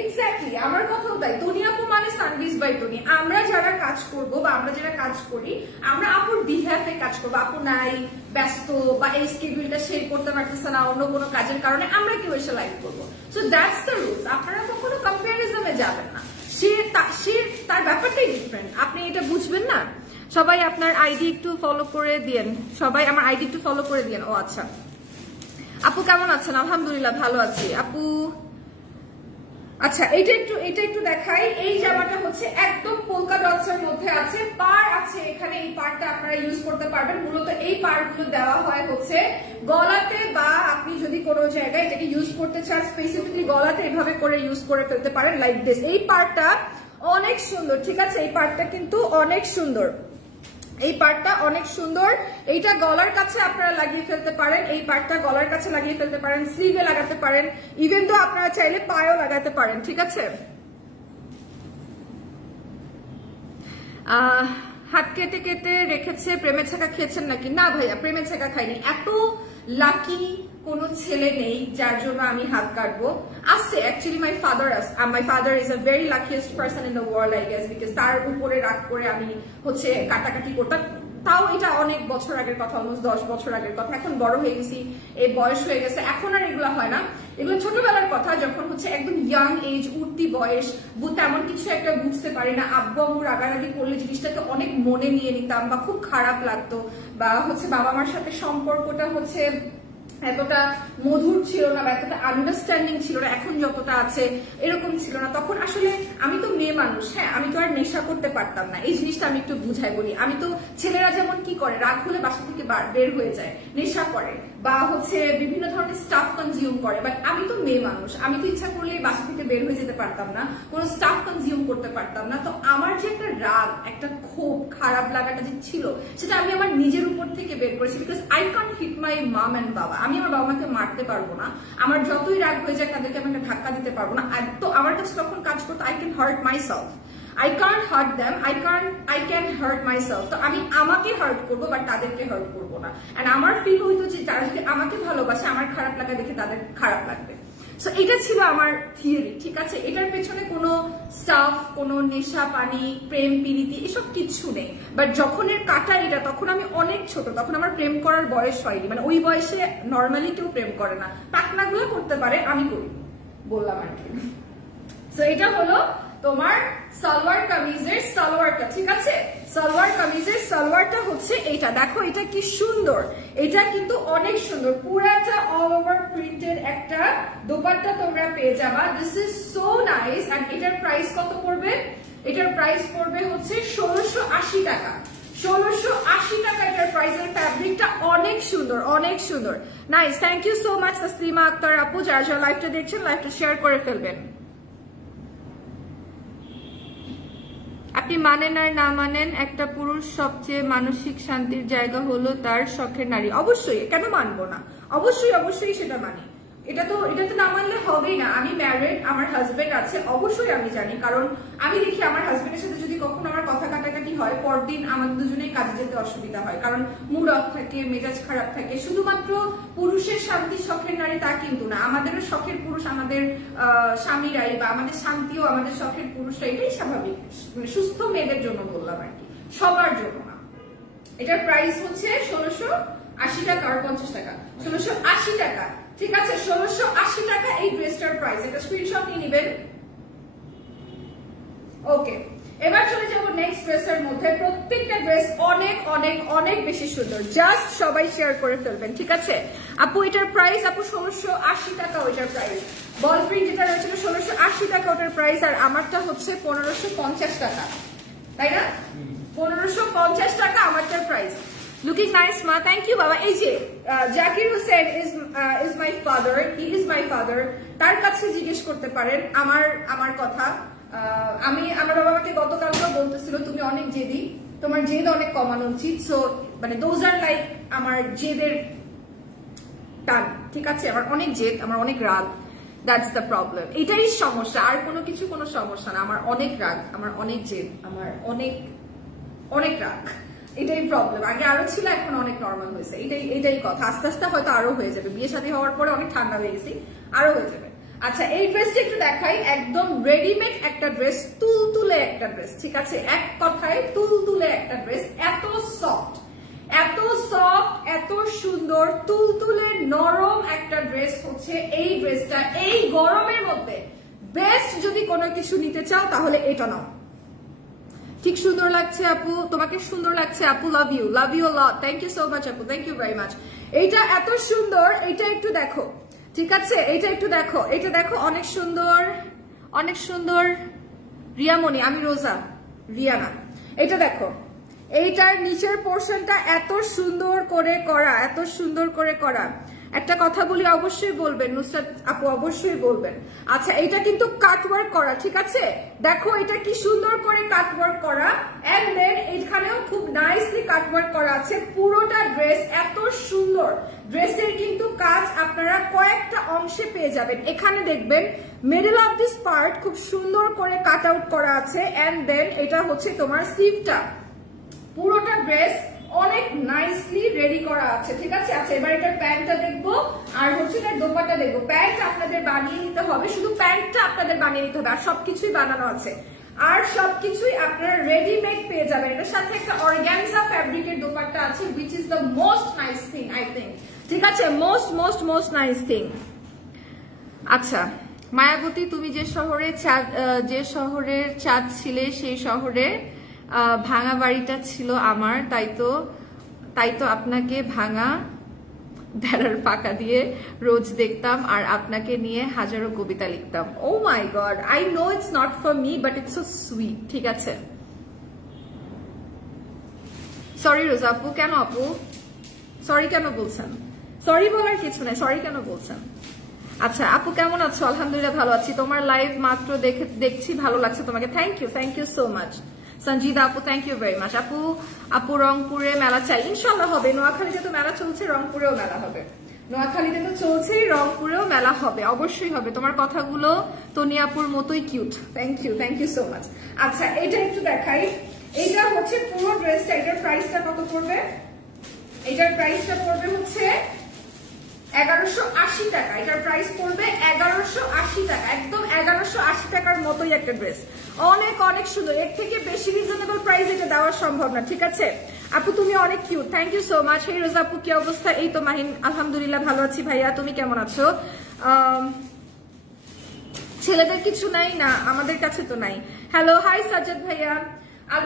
এক্স্যাক্টলি আমার কথাও তাই। তনিয়াপু মানে সানভিস বাই তনি। আমরা যারা কাজ করব বা আমরা যারা কাজ করি, আমরা আপুর বিহাফে কাজ করবো। আপু নাই, ব্যস্ত, বা এই স্কেডিউলটা শেয়ার করতে পারতেছে না অন্য কোনো কাজের কারণে, আমরা কেউ এসে লাইভ করবো। So that's the rules. আপনারা কখনো কম্পারিজনে যাবেন না, সে তার ব্যাপারটাই ডিফারেন্ট, আপনি এটা বুঝবেন না। সবাই আপনার আইডি একটু ফলো করে দিয়েন, সবাই আমার আইডি একটু ফলো করে দিয়েন। ও আচ্ছা, আপু কেমন আছেন? আলহামদুলিল্লাহ ভালো আছি আপু। আচ্ছা এটা একটু দেখাই। এই জামাটা হচ্ছে একদম পোলকা ডটস এর মধ্যে আছে, পার আছে এখানে। এই পারটা আপনারা ইউজ করতে পারবেন। মূলত এই পারগুলো দেওয়া হয় হচ্ছে গলাতে, বা আপনি যদি কোনো জায়গায় এটাকে ইউজ করতে চান স্পেসিফিকলি গলাতে, এভাবে করে ইউজ করে ফেলতে পারেন লাইক দিস। এই পারটা অনেক সুন্দর, ঠিক আছে? এই পারটা কিন্তু অনেক সুন্দর, এই পার্টটা অনেক সুন্দর। এইটা গলার কাছে আপনারা লাগিয়ে ফেলতে পারেন, এই পার্টটা গলার কাছে লাগিয়ে ফেলতে পারেন, স্লিভে লাগাতে পারেন, ইভেন তো আপনারা চাইলে পায়েও লাগাতে পারেন, ঠিক আছে? হাত কেটে কেটে রেখেছে, প্রেমের ছেঁকা খেয়েছেন নাকি? না ভাইয়া, প্রেমের ছেঁকা খাইনি। এত লাকি কোন ছেলে নেই যার জন্য আমি হাত কাটবো। আছে actually, my father is a very luckiest person in the world I guess, because তার উপরে রাগ করে আমি হচ্ছে কাটাকাটি করতাম। তাও এটা অনেক বছর আগের কথা, অলমোস্ট 10 বছর আগের কথা। এখন বড় হয়ে গেছি, এই বয়স হয়ে গেছে, এখন আর এগুলো হয় না। এগুলো ছোটবেলার কথা, যখন হচ্ছে একদম ইয়াং এজ, উঠতি বয়স, তেমন কিছু একটা বুঝতে পারি না। আব্বু আম্মু রাগারাগি করলে জিনিসটাকে অনেক মনে নিয়ে নিতাম বা খুব খারাপ লাগতো, বা হচ্ছে বাবা মার সাথে সম্পর্কটা হচ্ছে এতটা মধুর ছিল না বা এতটা আন্ডারস্ট্যান্ডিং ছিল না এখন যতটা আছে, এরকম ছিল না। তখন আসলে আমি তো মেয়ে মানুষ, হ্যাঁ, আমি তো আর নেশা করতে পারতাম না। এই জিনিসটা আমি একটু বুঝাই বলি। আমি তো, ছেলেরা যেমন কি করে, রাগ হলে বাসা থেকে বের হয়ে যায়, নেশা করে, বা হচ্ছে বিভিন্ন ধরনের স্টাফ কনজিউম করে। বাট আমি তো মেয়ে মানুষ, আমি তো ইচ্ছা করলে বাসা থেকে বের হয়ে যেতে পারতাম না, কোনো স্টাফ কনজিউম করতে পারতাম না। তো আমার যে একটা রাগ, একটা ক্ষোভ, খারাপ লাগাটা যে ছিল, সেটা আমি আমার নিজের উপর থেকে বের করেছি। Because I can't hit my mum and বাবা। আমি আমার বাবা মাকে মারতে পারবো না, আমার যতই রাগ হয়ে যায় তাদেরকে আমি একটা ধাক্কা দিতে পারবো না। তো আমার কাছে তখন কাজ করতো, I can heart my self, I can't hurt them, I can hurt myself. তো আমি আমাকে হার্ট করবো, বাট তাদেরকে হার্ট করবো না। এন্ড আমার ফিল হইতো যে তারা যদি আমাকে ভালোবাসে, আমার খারাপ লাগা দেখে তাদের খারাপ লাগবে। সো এটা ছিল আমার থিওরি, ঠিক আছে? এটার পেছনে কোনো স্টাফ, কোনো নেশা পানি, প্রেম প্রীতি এসব কিচ্ছু নেই। বাট যখন এর কাটা এটা, তখন আমি অনেক ছোট, তখন আমার প্রেম করার বয়স হয়নি। মানে ওই বয়সে নর্মালি কেউ প্রেম করে না, পাকনাগুলো করতে পারে, আমি করি, বললাম আর কি। সো এটা হলো তোমার সালোয়ার কামিজের সালোয়ারটা, ঠিক আছে? সালোয়ার কামিজের সালোয়ারটা হচ্ছে এইটা। দেখো এটা কি সুন্দর, এটা কিন্তু অনেক সুন্দর, পুরাটা অল ওভার প্রিন্টেড একটা দোপাট্টা তোমরা পেয়ে যাবা। This is so nice. And এটার প্রাইস কত পড়বে? এটার প্রাইস পড়বে হচ্ছে 1680 টাকা। 1680 টাকা এটার প্রাইসের। ফ্যাব্রিকটা অনেক সুন্দর, অনেক সুন্দর। Nice, thank you so much Taslima Akter আপু। যারা যারা লাইভটা দেখছেন লাইভটা শেয়ার করে ফেলবেন। আপনি মানেন আর না মানেন, একটা পুরুষ সবচেয়ে মানসিক শান্তির জায়গা হলো তার শখের নারী। অবশ্যই, কেন মানবো না, অবশ্যই অবশ্যই সেটা মানি। এটা তো না মানলে হবেই না। আমি ম্যারিড, আমার হাজবেন্ড আছে, অবশ্যই আমি জানি। কারণ আমি দেখি আমার হাজবেন্ডের সাথে যদি কখনো আমার কথা কাটাকাটি হয়, পরদিন আমাদের দুজনেই কাজে যেতে অসুবিধা হয়, কারণ মুড অফ থাকে, মেজাজ খারাপ থাকে। শুধুমাত্র পুরুষের শান্তি শখের নারী তা কিন্তু না, আমাদেরও শখের পুরুষ আমাদের স্বামীরাই, বা আমাদের শান্তিও আমাদের শখের পুরুষরা। এটাই স্বাভাবিক, মানে সুস্থ মেয়েদের জন্য বললাম আর কি, সবার জন্য না। এটার প্রাইস হচ্ছে 1680 টাকা আর 50 টাকা। 1680 টাকা, ঠিক আছে? 1680 টাকা এই ড্রেসটার প্রাইস। এটা স্ক্রিনশট নিয়ে নেবেন। ওকে, এবার চলে যাবো নেক্সট ড্রেসের মধ্যে। প্রত্যেকটা ড্রেস অনেক অনেক অনেক বেশি সুন্দর, জাস্ট সবাই শেয়ার করে ফেলবেন, ঠিক আছে? আপু এটার প্রাইস, আপু 1680 টাকা ওইটার প্রাইস। বল প্রিন্ট যেটা রয়েছিল 1680 টাকা ওটার প্রাইস, আর আমারটা হচ্ছে 1550 টাকা, তাই না? 1550 টাকা আমারটার price. Looking nice ma, thank you baba. এই যে Zakir Hossain is my father, he is my father. তার কাছে জিজ্ঞেস করতে পারেন আমার কথা। আমার বাবা আমাকে গতকালকে বলতেছিল তুমি অনেক জেদি, তোমার জেদ অনেক কমানো উচিত। সো মানে those are like আমার জেদের টান, ঠিক আছে? আমার অনেক জেদ, আমার অনেক রাগ, দ্যাটস দ্য প্রবলেম। এটাই সমস্যা, আর কোনো কিছু কোনো সমস্যা না। আমার অনেক রাগ, আমার অনেক জেদ, আমার অনেক রাগ, এটাই প্রবলেম। আগে আরো ছিল, এখন অনেক নর্মাল হয়েছে। এটাই কথা। আস্তে আস্তে হয়তো আরো হয়ে যাবে, বিয়ে শাদী হওয়ার পরে অনেক ঠান্ডা হয়ে গেছি, আরো হয়ে যাবে। আচ্ছা, এই ড্রেসটা একটু দেখাই। একদম রেডিমেড একটা ড্রেস, তুলতুলে একটা ড্রেস, ঠিক আছে? এক কথায় তুলতুলে একটা ড্রেস। এত সফট, এত সুন্দর, তুলতুলে নরম একটা ড্রেস হচ্ছে এই ড্রেসটা। এই গরমের মধ্যে বেস্ট যদি কোনো কিছু নিতে চাও তাহলে এটা নাও। ঠিক সুন্দর লাগছে আপু, তোমাকে সুন্দর লাগছে আপু। Love you a lot, thank you so much আপু, থ্যাংক ইউ ভেরি মাচ। এইটা এত সুন্দর, এইটা একটু দেখো, ঠিক আছে? এইটা একটু দেখো, এটা দেখো, অনেক সুন্দর, অনেক সুন্দর। রিয়ামণি, আমি রোজা, রিয়ানা। এটা দেখো, এইটার নিচের পোর্শনটা এত সুন্দর করে করা, এত সুন্দর করে করা। একটা কথা বলি, অবশ্যই বলবেন নুসরাত আপু, অবশ্যই বলবেন। আচ্ছা, এটা কিন্তু কাটওয়ার্ক করা, ঠিক আছে? দেখো এটা কি সুন্দর করে কাটওয়ার্ক করা, এন্ড দেন এখানেও খুব নাইসলি কাটওয়ার্ক করা আছে। পুরোটা ড্রেস এত সুন্দর। ড্রেসের কিন্তু কাজ আপনারা কয়েকটা অংশে পেয়ে যাবেন। এখানে দেখবেন মিডল অফ দিস পার্ট খুব সুন্দর করে কাট আউট করা আছে, এন্ড দেন এটা হচ্ছে তোমার স্লিভটা। পুরোটা ড্রেস অনেক নাইসলি রেডি করা আছে, ঠিক আছে? আচ্ছা, এবার এটার প্যান্টটা দেখবো, আর হচ্ছে এটার দোপাট্টা দেখবো। প্যান্ট আপনাদের বানিয়ে নিতে হবে, শুধু প্যান্টটা আপনাদের বানিয়ে নিতে হবে, আর সবকিছুই বানানো আছে, আর সবকিছুই আপনারা রেডিমেড পেয়ে যাবেন। এটার সাথে একটা অর্গানজা ফ্যাব্রিকের দোপাট্টা আছে, which is the most nice thing I think, ঠিক আছে? most nice thing। আচ্ছা, মায়াবতী, তুমি যে শহরের চাঁদ ছিলে, সেই শহরে ভাঙা বাড়িটা ছিল আমার, তাই তো আপনাকে ভাঙা বেড়ার পাকা দিয়ে রোজ দেখতাম, আর আপনাকে নিয়ে হাজারো কবিতা লিখতাম। Oh my god, I know it's not for me, but it's so sweet, ঠিক আছে? সরি রোজা আপু, কেন আপু সরি কেন বলছেন? সরি বলার কিছু নাই, সরি কেন বলছেন? আচ্ছা আপু, কেমন আছো? আলহামদুলিল্লাহ ভালো আছি। তোমার লাইভ মাত্র দেখছি, ভালো লাগছে তোমাকে। Thank you so much. Sanjida আপু, থ্যাংক ইউ ভেরি মাচ। আপু রংপুরে মেলা চাই, ইনশাল্লাহ হবে। নোয়াখালীতে তো মেলা চলছে, রংপুরেও মেলা হবে। নোয়াখালীতে তো চলছেই, রংপুরেও মেলা হবে, অবশ্যই হবে। তোমার কথাগুলো তনিয়াপুর মতোই cute. Thank you so much. আচ্ছা, এটা একটু দেখাই। এইটা হচ্ছে পুরো ড্রেসটা। এটার প্রাইসটা কত পড়বে? এটার প্রাইসটা পড়বে হচ্ছে 1180 টাকা। এটার প্রাইস পড়বে 1180 টাকা, একদম 1180 টাকার মতোই একটা ড্রেস। অনেক সুন্দর, এর থেকে বেশি রিজনেবল প্রাইস এটা দেওয়া সম্ভব না, ঠিক আছে? আপু তুমি অনেক cute, thank you so much. এই রোজা আপু, কি অবস্থা? এই তো মাহিন, আলহামদুলিল্লাহ ভালো আছি ভাইয়া, তুমি কেমন আছো? ছেলেদের কিছু নাই না? আমাদের কাছে তো নাই। হ্যালো, হাই সাজ্জাদ ভাইয়া। আর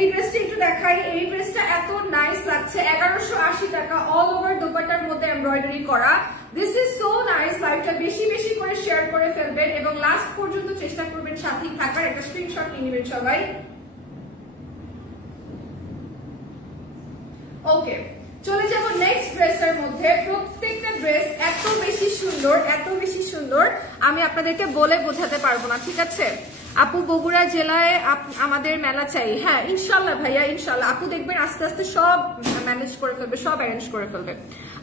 এই ড্রেসটা একটু দেখাই, এই ড্রেসটা এত নাইস লাগছে, 1180 টাকা, অল ওভার দোপাট্টার মধ্যে এমব্রয়ডারি করা। This is so nice. লাইভটা বেশি বেশি করে শেয়ার করে ফেলবেন এবং লাস্ট পর্যন্ত চেষ্টা করবেন সাথেই থাকার। একটা স্ক্রিনশট নিয়ে নেবেন সবাই। ওকে, চলে যাব নেক্সট ড্রেসের মধ্যে। প্রত্যেকটা ড্রেস এত বেশি সুন্দর, এত বেশি সুন্দর, আমি আপনাদেরকে বলে বোঝাতে পারবো না, ঠিক আছে? আপু বগুড়া জেলায় আমাদের মেলা চাই। হ্যাঁ ইনশাল্লাহ ভাইয়া, ইনশাল্লাহ। আপু দেখবেন আস্তে আস্তে সব ম্যানেজ করে ফেলবে, সব অ্যারেঞ্জ করে ফেলবে।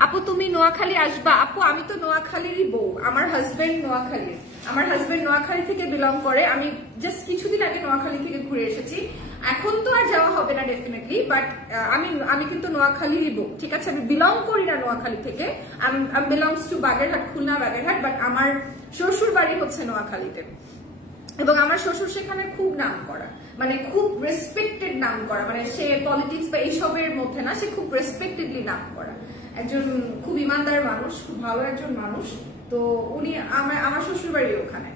আপু তুমি নোয়াখালী আসবা? আপু আমি তো নোয়াখালীরই বউ, আমার হাজবেন্ড নোয়াখালী, আমার হাজবেন্ড নোয়াখালী থেকে বিলং করে। আমি জাস্ট কিছুদিন আগে নোয়াখালী থেকে ঘুরে এসেছি, এখন তো আর যাওয়া হবে না ডেফিনেটলি, বাট আমি কিন্তু নোয়াখালীরই বউ, ঠিক আছে? আমি বিলং করি না নোয়াখালী থেকে, আমি belongs to Bagerhat, Khulna Bagerhat, but আমার শ্বশুর বাড়ি হচ্ছে নোয়াখালীতে এবং আমার শ্বশুর সেখানে খুব নাম করা, মানে খুব রেসপেক্টেড নাম করা, মানে সে পলিটিক্স বা এইসবের মধ্যে না, সে খুব রেসপেক্টেডলি নাম করা একজন খুব ইমানদার মানুষ, খুব ভালো একজন মানুষ। তো উনি আমার শ্বশুর বাড়ি ওখানে।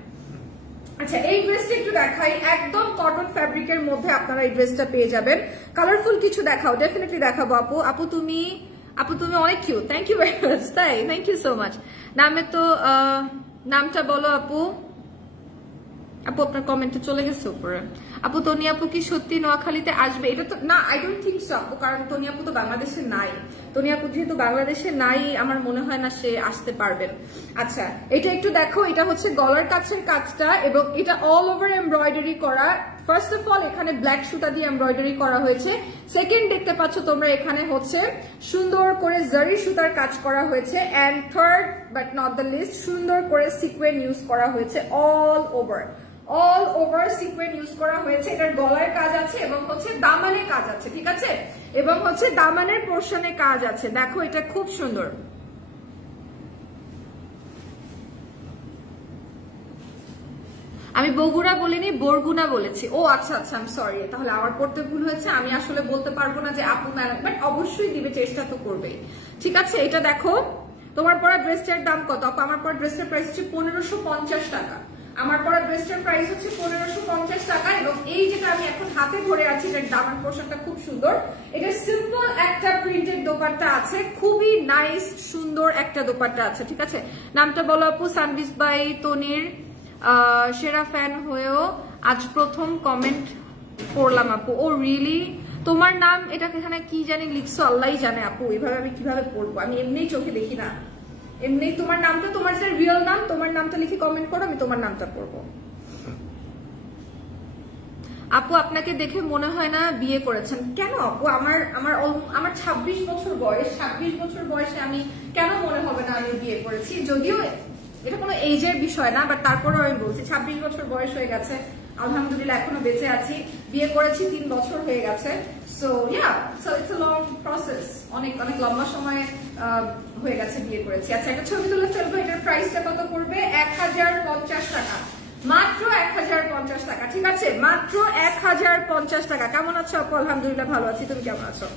আচ্ছা এই ড্রেসটা একটু দেখাই, একদম কটন ফ্যাব্রিকের মধ্যে আপনারা এই ড্রেসটা পেয়ে যাবেন। কালারফুল কিছু দেখাও, ডেফিনেটলি দেখাবো আপু। আপু তুমি অনেক cute, thank you very much. তাই, থ্যাংক ইউ সো মাচ। নামটা বলো আপু। আপু আপনার কমেন্টে চলে গেছে উপরে। আপু তনি আপু কি সত্যি নোয়াখালীতে আসবে? এটা তো না, আই ডোন্ট থিঙ্ক সো আপু, কারণ তনি আপু তো বাংলাদেশে নাই। তনি আপু যেহেতু বাংলাদেশে নাই, আমার মনে হয় না সে আসতে পারবেন। আচ্ছা এটা একটু দেখো, এটা হচ্ছে গলার কাছের কাজটা এবং এটা অল ওভার এমব্রয়ডারি করা। ফার্স্ট অফ অল এখানে ব্ল্যাক সুতা দিয়ে এমব্রয়ডারি করা হয়েছে। সেকেন্ড দেখতে পাচ্ছ তোমরা এখানে হচ্ছে সুন্দর করে জারি সুতার কাজ করা হয়েছে। And third but not the least, সুন্দর করে সিকোয়েন্স ইউজ করা হয়েছে অল ওভার সিকোয়েন্স ইউজ করা হয়েছে। এটার গলার কাজ আছে এবং হচ্ছে দামানে কাজ আছে, ঠিক আছে? এবং হচ্ছে দামানের পোর্শনে কাজ আছে। দেখো এটা খুব সুন্দর। আমি বগুড়া বলিনি, বরগুনা বলেছি। ও আচ্ছা আচ্ছা, আই এম সরি, তাহলে আমার পড়তে ভুল হয়েছে। আমি আসলে বলতে পারবো না যে আপু ম্যাডাম, বাট অবশ্যই দিবে, চেষ্টা তো করবে, ঠিক আছে? এটা দেখো, তোমার পরা ড্রেসটার দাম কত? আপু আমার পরা ড্রেসটার প্রাইস হচ্ছে 1550 টাকা। আমার পরা ড্রেসটার প্রাইস হচ্ছে 1550 টাকা এবং এই যেটা আমি এখন হাতে ধরে আছি, এটার দামান পোর্শনটা খুব সুন্দর। এটা সিম্পল একটা প্রিন্টেড দোপাট্টা আছে, খুবই নাইস সুন্দর একটা দোপাট্টা আছে, ঠিক আছে? নামটা বলো আপু। সানবিস বাই তনির সেরা ফ্যান হয়েও আজ প্রথম কমেন্ট পড়লাম আপু। ও রিয়েলি? তোমার নাম এটা এখানে কি জানি লিখছো, আল্লাহই জানে আপু, এভাবে আমি কিভাবে পড়বো, আমি এমনিই চোখে দেখি না। এমনি তোমার নামটা, তোমার যেটা রিয়েল নাম, তোমার নামটা লিখে কমেন্ট করো, আমি তোমার নামটা পড়বো। আপু আপনাকে দেখে মনে হয় না বিয়ে করেছেন। কেন আপু? আমার 26 বছর বয়স, 26 বছর বয়সে আমি কেন মনে হবে না আমি বিয়ে করেছি? যদিও এটা কোনো এজের বিষয় না, বাট তারপরেও আমি বলছি 26 বছর বয়স হয়ে গেছে, আলহামদুলিল্লাহ এখনো বেঁচে আছি। বিয়ে করেছি 3 বছর হয়ে গেছে। So it's a long process, অনেক অনেক লম্বা সময় হয়ে গেছে বিয়ে করেছি। আচ্ছা একটা ছবি তুলে ফেলবো। এটার প্রাইসটা কত পড়বে? 1050 টাকা, মাত্র 1050 টাকা, ঠিক আছে? মাত্র 1050 টাকা। কেমন আছো আপু? আলহামদুলিল্লাহ ভালো আছি, তুমি কেমন আছো?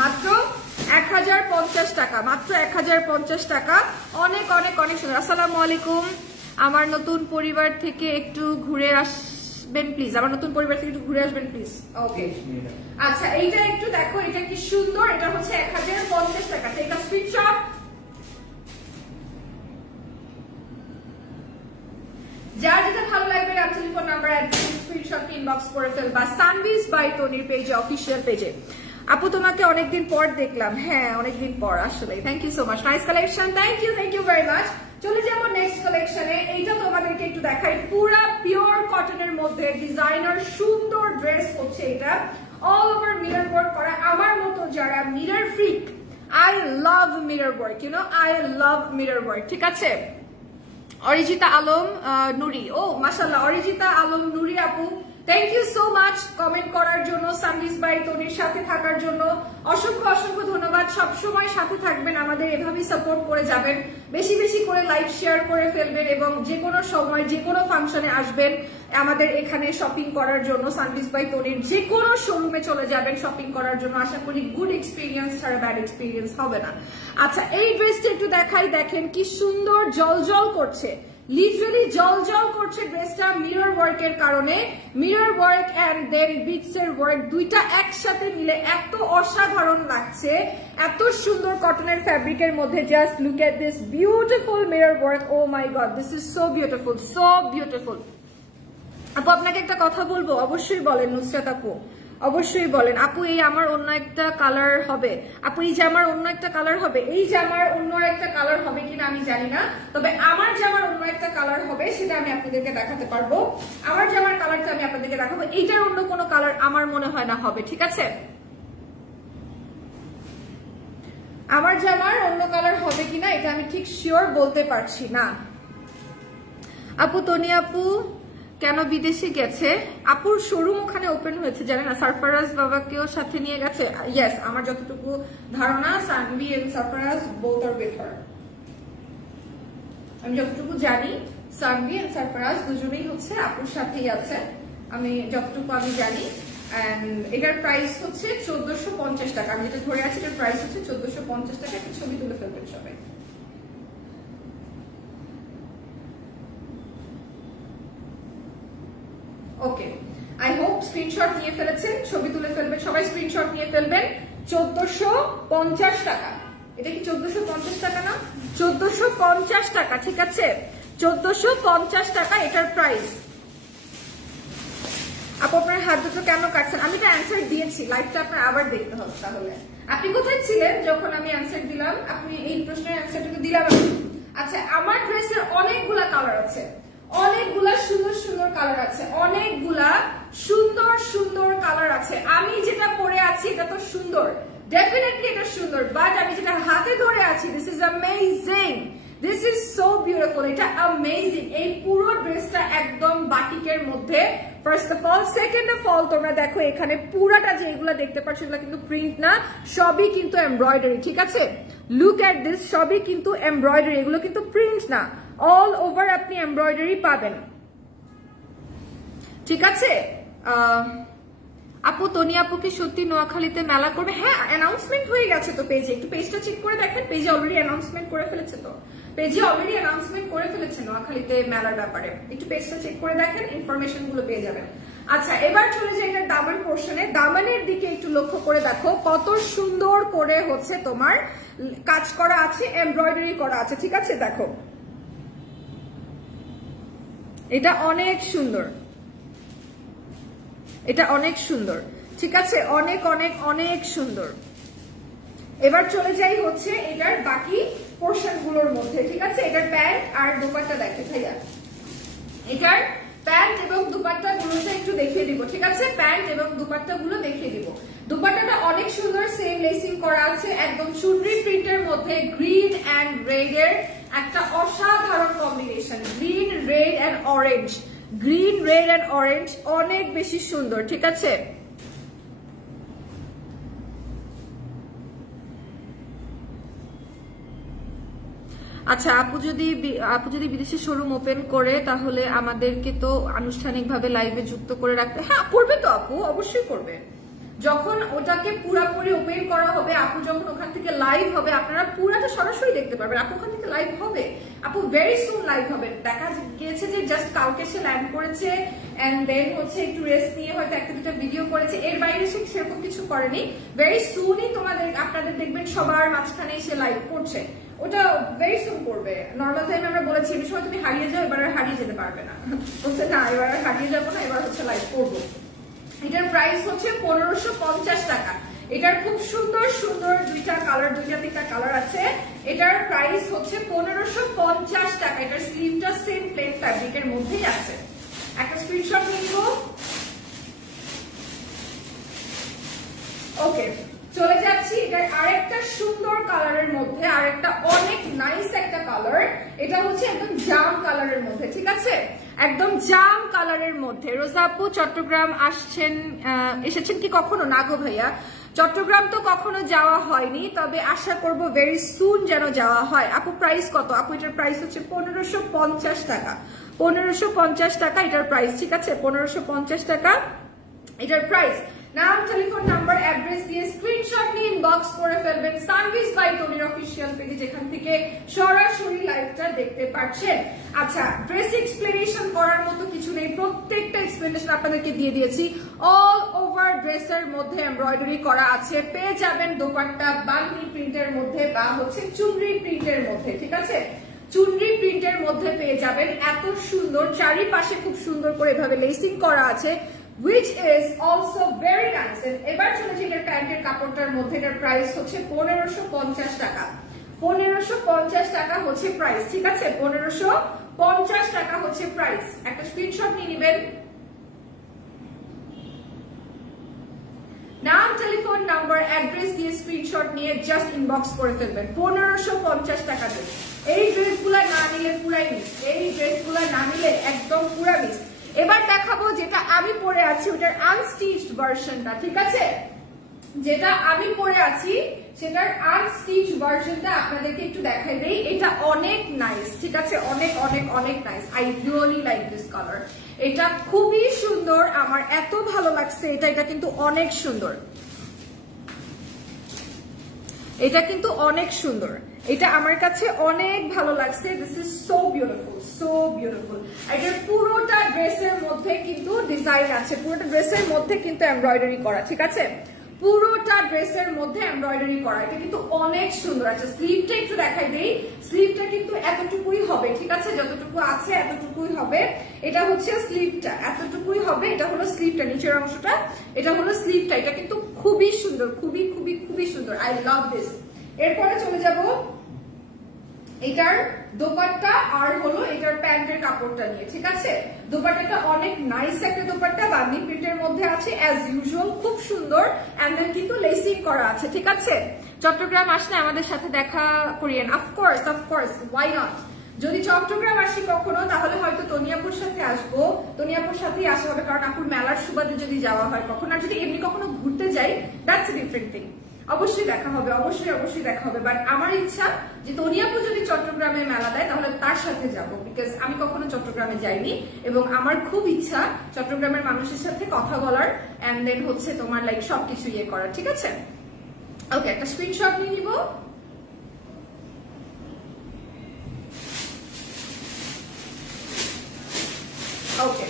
মাত্র 1050 টাকা, মাত্র 1050 টাকা। অনেক অনেক অনেক সুন্দর। আসসালামু আলাইকুম। আমার নতুন পরিবার থেকে একটু ঘুরে আসবেন প্লিজ, আমার নতুন পরিবার থেকে একটু ঘুরে আসবেন প্লিজ। ওকে আচ্ছা এইটা একটু দেখো, এটা কি সুন্দর। এটা হচ্ছে 1050 টাকা। Take a screenshot. যার যেটা ভালো লাগবে টেলিফোন নাম্বার স্ক্রিনশট ইনবক্স করে ফেলবা সানবিস বাই তনির পেজে, অফিসিয়াল পেজে। আপু তোমাকে অনেকদিন পর দেখলাম। হ্যাঁ অনেকদিন পর আসলে। Thank you so much, nice collection, thank you very much. চলে যাবো নেক্সট কালেকশনে। এইটা তোমাদেরকে একটু দেখাই, পুরা পিওর কটনের মধ্যে ডিজাইনার সুন্দর ড্রেস হচ্ছে এটা, অল ওভার মিরর ওয়ার্ক করা। আমার মতো যারা mirror freak, I love mirror work, you know, I love mirror work, ঠিক আছে? অরিজিতা আলম নুরি, ও মাশাআল্লাহ, অরিজিতা আলম নুরি আপু, thank you so much comment করার জন্য, সানবিস বাই তনির সাথে থাকার জন্য অসংখ্য অসংখ্য ধন্যবাদ। সবসময় সাথে থাকবেন, আমাদের এভাবেই সাপোর্ট করে যাবেন, বেশি বেশি করে লাইভ শেয়ার করে ফেলবেন এবং যে কোনো সময় যে কোনো ফাংশনে আসবেন আমাদের এখানে শপিং করার জন্য। সানবিস বাই তনির যে কোনো শোরুমে চলে যাবেন শপিং করার জন্য, আশা করি গুড এক্সপিরিয়েন্স ছাড়া ব্যাড এক্সপিরিয়েন্স হবে না। আচ্ছা এই ড্রেসটা একটু দেখাই, দেখেন কি সুন্দর জল জল করছে, লিটারালি জল করছে ড্রেসটা মিরর ওয়ার্কের কারণে। Mirror work and then beads এর ওয়ার্ক দুইটা একসাথে মিলে এত অসাধারণ লাগছে, এত সুন্দর কটনের ফ্যাব্রিকের মধ্যে। Just look at this beautiful mirror work. Oh my god, this is so beautiful, so beautiful. আপু আপনাকে একটা কথা বলবো, অবশ্যই বলেন নুসরাত আপু, অবশ্যই বলেন। আপু এই আমার অন্য একটা কালার হবে, আপু এই জামার অন্য একটা কালার হবে, এই জামার অন্য একটা কালার হবে কিনা আমি জানি না, তবে আমার জামার অন্য একটা কালার হবে সেটা আমি আপনাদেরকে দেখাতে পারবো। আমার জামার কালারটা আমি আপনাদেরকে দেখাবো, এইটার অন্য কোনো কালার আমার মনে হয় না হবে, ঠিক আছে? আমার জামার অন্য কালার হবে কিনা এটা আমি ঠিক শিওর বলতে পারছি না। আপু তনি আপু কেন বিদেশে গেছে? আপুর শোরুম ওখানে ওপেন হয়েছে জানেন না, সারফারাজ বাবাকেও সাথে নিয়ে গেছে। ইয়েস, আমার যতটুকু ধারণা Sanvi and Sarfaraz both are with her. আমি যতটুকু জানি সানভি এন্ড সারফারাজ দুজনেই হচ্ছে আপুর সাথেই আছে, আমি যতটুকু আমি জানি। এন্ড এটার প্রাইস হচ্ছে 1450 টাকা। আমি যেটা ধরে আছি এটার প্রাইস হচ্ছে 1450 টাকা। একটা ছবি তুলে ফেলবেন সবাই। ওকে, আই হোপ স্ক্রিনশট নিয়ে ফেলেছেন, ছবি তুলে ফেলবেন সবাই, স্ক্রিনশট নিয়ে ফেলবেন। 1450 টাকা। এটা কি 1450 টাকা না? 1450 টাকা, ঠিক আছে? 1450 টাকা এটার প্রাইস। আপু আপনার হাত দুটো কেন কাটছেন? আমি তো অ্যান্সার দিয়েছি, লাইভটা আপনার আবার দেখতে হবে। তাহলে আপনি কোথায় ছিলেন যখন আমি অ্যান্সার দিলাম? আপনি এই প্রশ্নের অ্যান্সারটা দিলাম। আচ্ছা, আমার ড্রেসের অনেকগুলা কালার আছে, অনেকগুলা সুন্দর সুন্দর কালার আছে, অনেকগুলা সুন্দর সুন্দর কালার আছে। আমি যেটা পরে আছি এটা তো সুন্দর, ডেফিনেটলি এটা সুন্দর, বাট আমি যেটা হাতে ধরে আছি this is amazing, this is so beautiful, এটা অ্যামেজিং। এই পুরো ড্রেসটা একদম বাটিকের মধ্যে first of all. Second of all তোমরা দেখো এখানে পুরাটা যেগুলো দেখতে পাচ্ছ এগুলো কিন্তু প্রিন্ট না, সবই কিন্তু এমব্রয়ডারি, ঠিক আছে? লুক এট দিস, সবই কিন্তু এমব্রয়ডারি, এগুলো কিন্তু প্রিন্ট না। অল ওভার আপনি এমব্রয়ডারি পাবেন, ঠিক আছে? আপু তনি আপু কি সত্যি নোয়াখালীতে মেলা করবে? হ্যাঁ, অ্যানাউন্সমেন্ট হয়ে গেছে তো পেজে, একটু পেজটা চেক করে দেখেন, পেজে অলরেডি অ্যানাউন্সমেন্ট করে ফেলেছে, তো পেজে অলরেডি অ্যানাউন্সমেন্ট করে ফেলেছে নোয়াখালীতে মেলার ব্যাপারে। একটু পেজটা চেক করে দেখেন, ইনফরমেশন গুলো পেয়ে যাবেন। আচ্ছা, এবার চলে যাই এটা দামান পোর্শনে। দামানের দিকে একটু লক্ষ্য করে দেখো কত সুন্দর করে হচ্ছে তোমার কাজ করা আছে, এমব্রয়ডারি করা আছে, ঠিক আছে? দেখো এটা অনেক সুন্দর, এটা অনেক সুন্দর, ঠিক আছে? অনেক অনেক অনেক সুন্দর। এবার চলে যাই হচ্ছে এটার বাকি পোর্শন গুলোর মধ্যে, ঠিক আছে? এটার প্যান্ট আর দুপাট্টা দেখে ভাইয়া, এটার প্যান্ট এবং দুপাট্টা গুলোতে একটু দেখিয়ে দিব, ঠিক আছে? প্যান্ট এবং দুপাট্টা গুলো দেখিয়ে দিব। দুপাট্টাটা অনেক সুন্দর, সেম লেসিং করা আছে, একদম চুনরি প্রিন্টের মধ্যে গ্রিন এন্ড রেড এর একটা অসাধারণ combination, green red and orange, green red and orange, অনেক বেশি সুন্দর, ঠিক আছে? আচ্ছা, আপু যদি বিদেশে শোরুম ওপেন করে তাহলে আমাদেরকে তো আনুষ্ঠানিকভাবে লাইভে যুক্ত করে রাখতে। হ্যাঁ করবে তো আপু, অবশ্যই করবে। যখন ওটাকে পুরাপুরি ওপেন করা হবে, আপু যখন ওখান থেকে লাইভ হবে আপনারা পুরাটা সরাসরি দেখতে পারবেন। আপু ওখান থেকে লাইভ হবে, আপু ভেরি সুন লাইভ হবে। দেখা গিয়েছে যে জাস্ট কালকে সে ল্যান্ড করেছে এন্ড দেন হচ্ছে একটু রেস্ট নিয়ে হয়তো একটা দুটো ভিডিও করেছে, এর বাইরে সে সেরকম কিছু করেনি। ভেরি সুনই আপনাদের দেখবেন সবার মাঝখানে সে লাইভ করছে, ওটা ভেরি সুন করবে। নর্মাল টাইমে আমরা বলেছি এই সময় তুমি হারিয়ে যাও, এবার আর হারিয়ে যেতে পারবে না, বলছে না এবার আর হারিয়ে যাবো না, এবার হচ্ছে লাইভ করবো। এটার প্রাইস হচ্ছে 1550 টাকা। এটার খুব সুন্দর সুন্দর দুইটা তিনটা কালার আছে। এটার প্রাইস হচ্ছে 1550 টাকা। এটার স্লিভটা সেম প্লেন ফ্যাব্রিকের মধ্যেই আছে। একটা স্ক্রিনশট নিব। ওকে, চলে যাচ্ছি এটার আরেকটা সুন্দর কালারের মধ্যে, আরেকটা অনেক নাইস একটা কালার। এটা হচ্ছে একদম জাম কালারের মধ্যে, ঠিক আছে? একদম জাম কালারের মধ্যে। রোজা আপু চট্টগ্রাম এসেছেন কি কখনো? না গো ভাইয়া, চট্টগ্রাম তো কখনো যাওয়া হয়নি, তবে আশা করব ভেরি সুন যেন যাওয়া হয়। আপু প্রাইস কত? আপু এটার প্রাইস হচ্ছে 1550 টাকা। 1550 টাকা এটার প্রাইস, ঠিক আছে? 1550 টাকা এটার প্রাইস। নাম, টেলিফোন নাম্বার, অ্যাড্রেস দিয়ে স্ক্রিনশট নিয়ে ইনবক্স করে ফেলবেন সানভিস বাই টনির অফিসিয়াল পেজে, যেখান থেকে সরাসরি লাইভটা দেখতে পাচ্ছেন। আচ্ছা, ড্রেস এক্সপ্লেনেশন করার মতো কিছু নেই, প্রত্যেকটা এক্সপ্লেনেশন আপনাদেরকে দিয়ে দিয়েছি। অল ওভার ড্রেসের মধ্যে এমব্রয়ডারি করা আছে, পেয়ে যাবেন দোপাট্টা বান্নি প্রিন্টের মধ্যে বা হচ্ছে চুনরি প্রিন্টের মধ্যে, ঠিক আছে? চুনরি প্রিন্টের মধ্যে পেয়ে যাবেন, এত সুন্দর চারিপাশে খুব সুন্দর করে এভাবে লেসিং করা আছে, which is also very nice. এবার চলেছে এটার প্যান্টের কাপড়টার মধ্যে, এটার প্রাইস হচ্ছে 1550 টাকা। 1550 টাকা হচ্ছে প্রাইস, ঠিক আছে? 1550 টাকা হচ্ছে প্রাইস। একটা স্ক্রিনশট নিয়ে নেবেন, নাম, টেলিফোন নাম্বার, অ্যাড্রেস দিয়ে স্ক্রিনশট নিয়ে জাস্ট ইনবক্স করে ফেলবেন। 1550 টাকা দিয়ে এই ড্রেসগুলা না নিলে পুরাই মিস, এই ড্রেসগুলা না নিলে একদম পুরা মিস। এবার দেখাবো যেটা আমি পরে আছি ওটার আনস্টিচড ভার্সনটা, ঠিক আছে? যেটা আমি পরে আছি সেটার আনস্টিচড ভার্সনটা আপনাদেরকে একটু দেখাই দেই। এটা অনেক নাইস, ঠিক আছে? অনেক অনেক অনেক nice. I really like this colour. এটা খুবই সুন্দর, আমার এত ভালো লাগছে এটা। এটা কিন্তু অনেক সুন্দর, এটা কিন্তু অনেক সুন্দর, এটা আমার কাছে অনেক ভালো লাগছে। This is so beautiful, so beautiful. এটার পুরোটা ড্রেসের মধ্যে কিন্তু ডিজাইন আছে, পুরোটা ড্রেসের মধ্যে কিন্তু এমব্রয়ডারি করা, ঠিক আছে? পুরোটা ড্রেসের মধ্যে এমব্রয়ডারি করা, এটা কিন্তু অনেক সুন্দর। আচ্ছা, স্লিভটা একটু দেখাই দেই। স্লিভটা কিন্তু এতটুকুই হবে, ঠিক আছে? যতটুকু আছে এতটুকুই হবে। এটা হচ্ছে স্লিভটা, এতটুকুই হবে। এটা হলো স্লিভটা, নিচের অংশটা, এটা হলো স্লিভটা। এটা কিন্তু খুবই সুন্দর, খুবই খুবই খুবই সুন্দর। I love this. এরপরে চলে যাব এটার দোপাট্টা আর হলো এটার প্যান্টের কাপড়টা নিয়ে, ঠিক আছে? দোপাট্টাটা অনেক নাইস একটা দোপাট্টা, বান্নি প্রিন্টের মধ্যে আছে অ্যাজ ইউজুয়াল, খুব সুন্দর। এন্ড দেন কিন্তু লেসিং করা আছে, ঠিক আছে? চট্টগ্রাম আসলে আমাদের সাথে দেখা করিয়েন, অফকোর্স অফকোর্স, ওয়াই নট। যদি চট্টগ্রাম আসি কখনো তাহলে হয়তো তনিয়াপুর সাথে আসবো, তনিয়াপুর সাথেই আসা হবে, কারণ আপুর মেলার সুবাদে যদি যাওয়া হয় কখনো, আর যদি এমনি কখনো ঘুরতে যাই দ্যাটস এ ডিফারেন্ট থিং। অবশ্যই দেখা হবে, অবশ্যই অবশ্যই দেখা হবে। বাট আমার ইচ্ছা যে তনিয়াপু যদি চট্টগ্রামে মেলা দেয় তাহলে তার সাথে যাব, বিকজ আমি কখনো চট্টগ্রামে যাইনি এবং আমার খুব ইচ্ছা চট্টগ্রামের মানুষের সাথে কথা বলার এন্ড দেন হচ্ছে তোমার লাইক সবকিছু ইয়ে করার, ঠিক আছে? ওকে, একটা স্ক্রিনশট নিয়ে নিব। ওকে,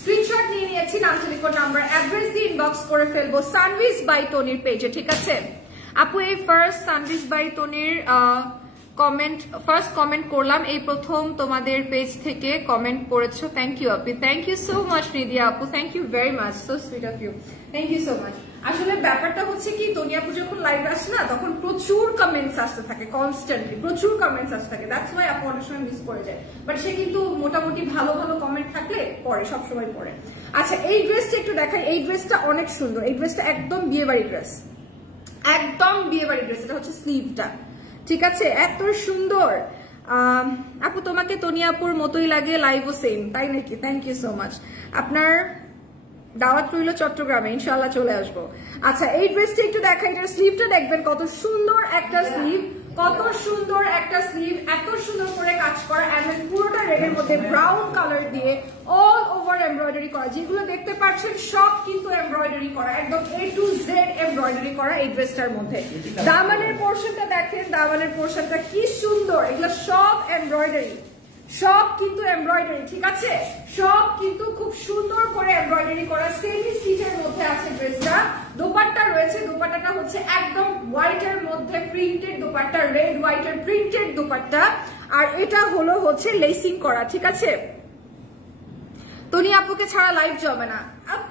স্ক্রিনশট নিয়ে নিয়েছি, নাম, টেলিফোন নাম্বার, অ্যাড্রেস দিয়ে ইনবক্স করে ফেলবো সানভিস বাই টনির পেজে, ঠিক আছে? আপু, এই ফার্স্ট সানভিস বাই টনির ফার্স্ট কমেন্ট করলাম, এই প্রথম তোমাদের পেজ থেকে কমেন্ট করেছো। থ্যাংক ইউ আপু, thank you so much Nidia আপু, thank you very much, so sweet of you, thank you so much. আসলে ব্যাপারটা হচ্ছে কি, তনিয়াপু যখন লাইভ আসে না তখন প্রচুর কমেন্টস আসতে থাকে, কনস্ট্যান্টলি প্রচুর কমেন্টস আসতে থাকে, দ্যাটস ওয়াই আপু অনেক সময় মিস করে যায়। বাট সে কিন্তু মোটামুটি ভালো ভালো কমেন্ট থাকলে পড়ে, সবসময় পড়ে। আচ্ছা, এই ড্রেসটা একটু দেখাই। এই ড্রেসটা অনেক সুন্দর, এই ড্রেসটা একদম বিয়ে বাড়ি ড্রেস, একদম বিয়ে বাড়ি ড্রেস। এটা হচ্ছে স্লিভটা, ঠিক আছে? এত সুন্দর। আপু, তোমাকে তনিয়াপুর মতোই লাগে, লাইভও সেম, তাই নাকি? Thank you so much. আপনার দাওয়াত রইল চট্টগ্রামে, ইনশাআল্লাহ চলে আসবো। আচ্ছা, এই ড্রেসটা একটু দেখাই। এটার স্লিভটা দেখবেন, কত সুন্দর একটা স্লিভ, কত সুন্দর একটা স্লিভ, এত সুন্দর করে কাজ করা, এন্ড পুরোটা রেডের মধ্যে ব্রাউন কালার দিয়ে অল ওভার এমব্রয়ডারি করা। যেগুলো দেখতে পাচ্ছেন সব কিন্তু এমব্রয়ডারি করা, একদম A to Z এমব্রয়ডারি করা এই ড্রেসটার মধ্যে। দামানের পোর্শনটা দেখেন, দামানের পোর্শনটা কি সুন্দর, এগুলো সব এমব্রয়ডারি, সব কিন্তু এমব্রয়ডারি, ঠিক আছে? সব কিন্তু খুব সুন্দর করে এমব্রয়ডারি করা, সেমি স্টিচের মধ্যে আছে ড্রেসটা। দোপাট্টা রয়েছে, দোপাট্টাটা হচ্ছে একদম হোয়াইটের মধ্যে প্রিন্টেড দোপাট্টা, রেড হোয়াইটের প্রিন্টেড দোপাট্টা, আর এটা হলো হচ্ছে লেসিং করা, ঠিক আছে? তনিয়াপুকে ছাড়া লাইভ জমে না,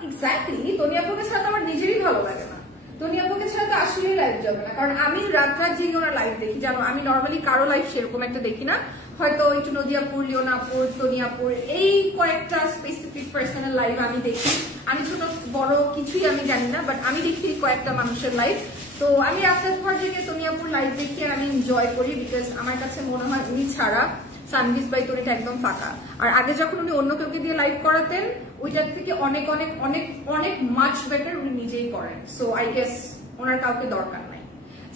এক্স্যাক্টলি। তনিয়াপুকে ছাড়া তো আমার নিজেরই ভালো লাগে না, তনিয়াপুকে ছাড়া তো আসলেই লাইভ জমে না। কারণ আমি রাত রাত জেগে ওরা লাইভ দেখি, জানো? আমি নর্মালি কারো লাইভ সেরকম একটা দেখি না, হয়তো একটু নদিয়াপুর, লিওনাপুর, তনিয়াপুর, এই কয়েকটা স্পেসিফিক পার্সনের লাইভ আমি দেখি। আমি ছোট বড় কিছুই আমি জানি না, বাট আমি দেখি কয়েকটা মানুষের লাইভ। তো আমি রাতের পর জেগে তনিয়াপুর লাইভ দেখে আমি এনজয় করি, বিকজ আমার কাছে মনে হয় উনি ছাড়া সানভিস বাই টনিটা একদম ফাঁকা। আর আগে যখন উনি অন্য কাউকে দিয়ে লাইভ করাতেন, ওইটার থেকে অনেক অনেক অনেক অনেক মাচ বেটার উনি নিজেই করেন। সো আই গেস ওনার কাউকে দরকার নাই।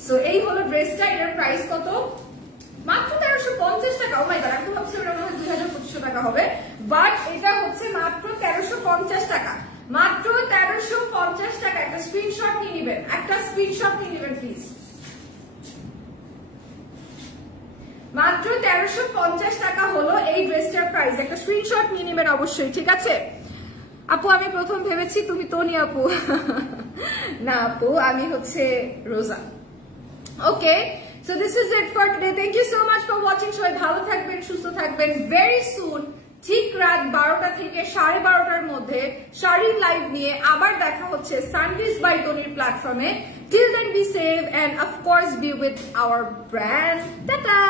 সো এই হলো ড্রেসটা। এটার প্রাইস কত? মাত্র 1350 টাকা। ও মাই গড, আমি তো ভাবছি ওটা মনে হয় 2500 টাকা হবে, বাট এটা হচ্ছে মাত্র 1350 টাকা। মাত্র 1350 টাকা। একটা স্ক্রিনশট নিয়ে নেবেন, একটা স্ক্রিনশট নিয়ে নেবেন প্লিজ। মাত্র 1350 টাকা হলো এই ড্রেসটার প্রাইস। একটা স্ক্রিনশট নিয়ে নেবেন অবশ্যই, ঠিক আছে? আপু আমি প্রথম ভেবেছি তুমি তনি আপু। না আপু, আমি হচ্ছে Roza. Okay, so this is it for today. Thank you so much for watching. সবাই ভালো থাকবেন, সুস্থ থাকবেন। ভেরি সুন ঠিক রাত 12টা থেকে 12:30টার মধ্যে শাড়ির লাইভ নিয়ে আবার দেখা হচ্ছে সানভিস বাই টনির প্ল্যাটফর্মে। Till then be safe and of course be with our brand. Ta-ta!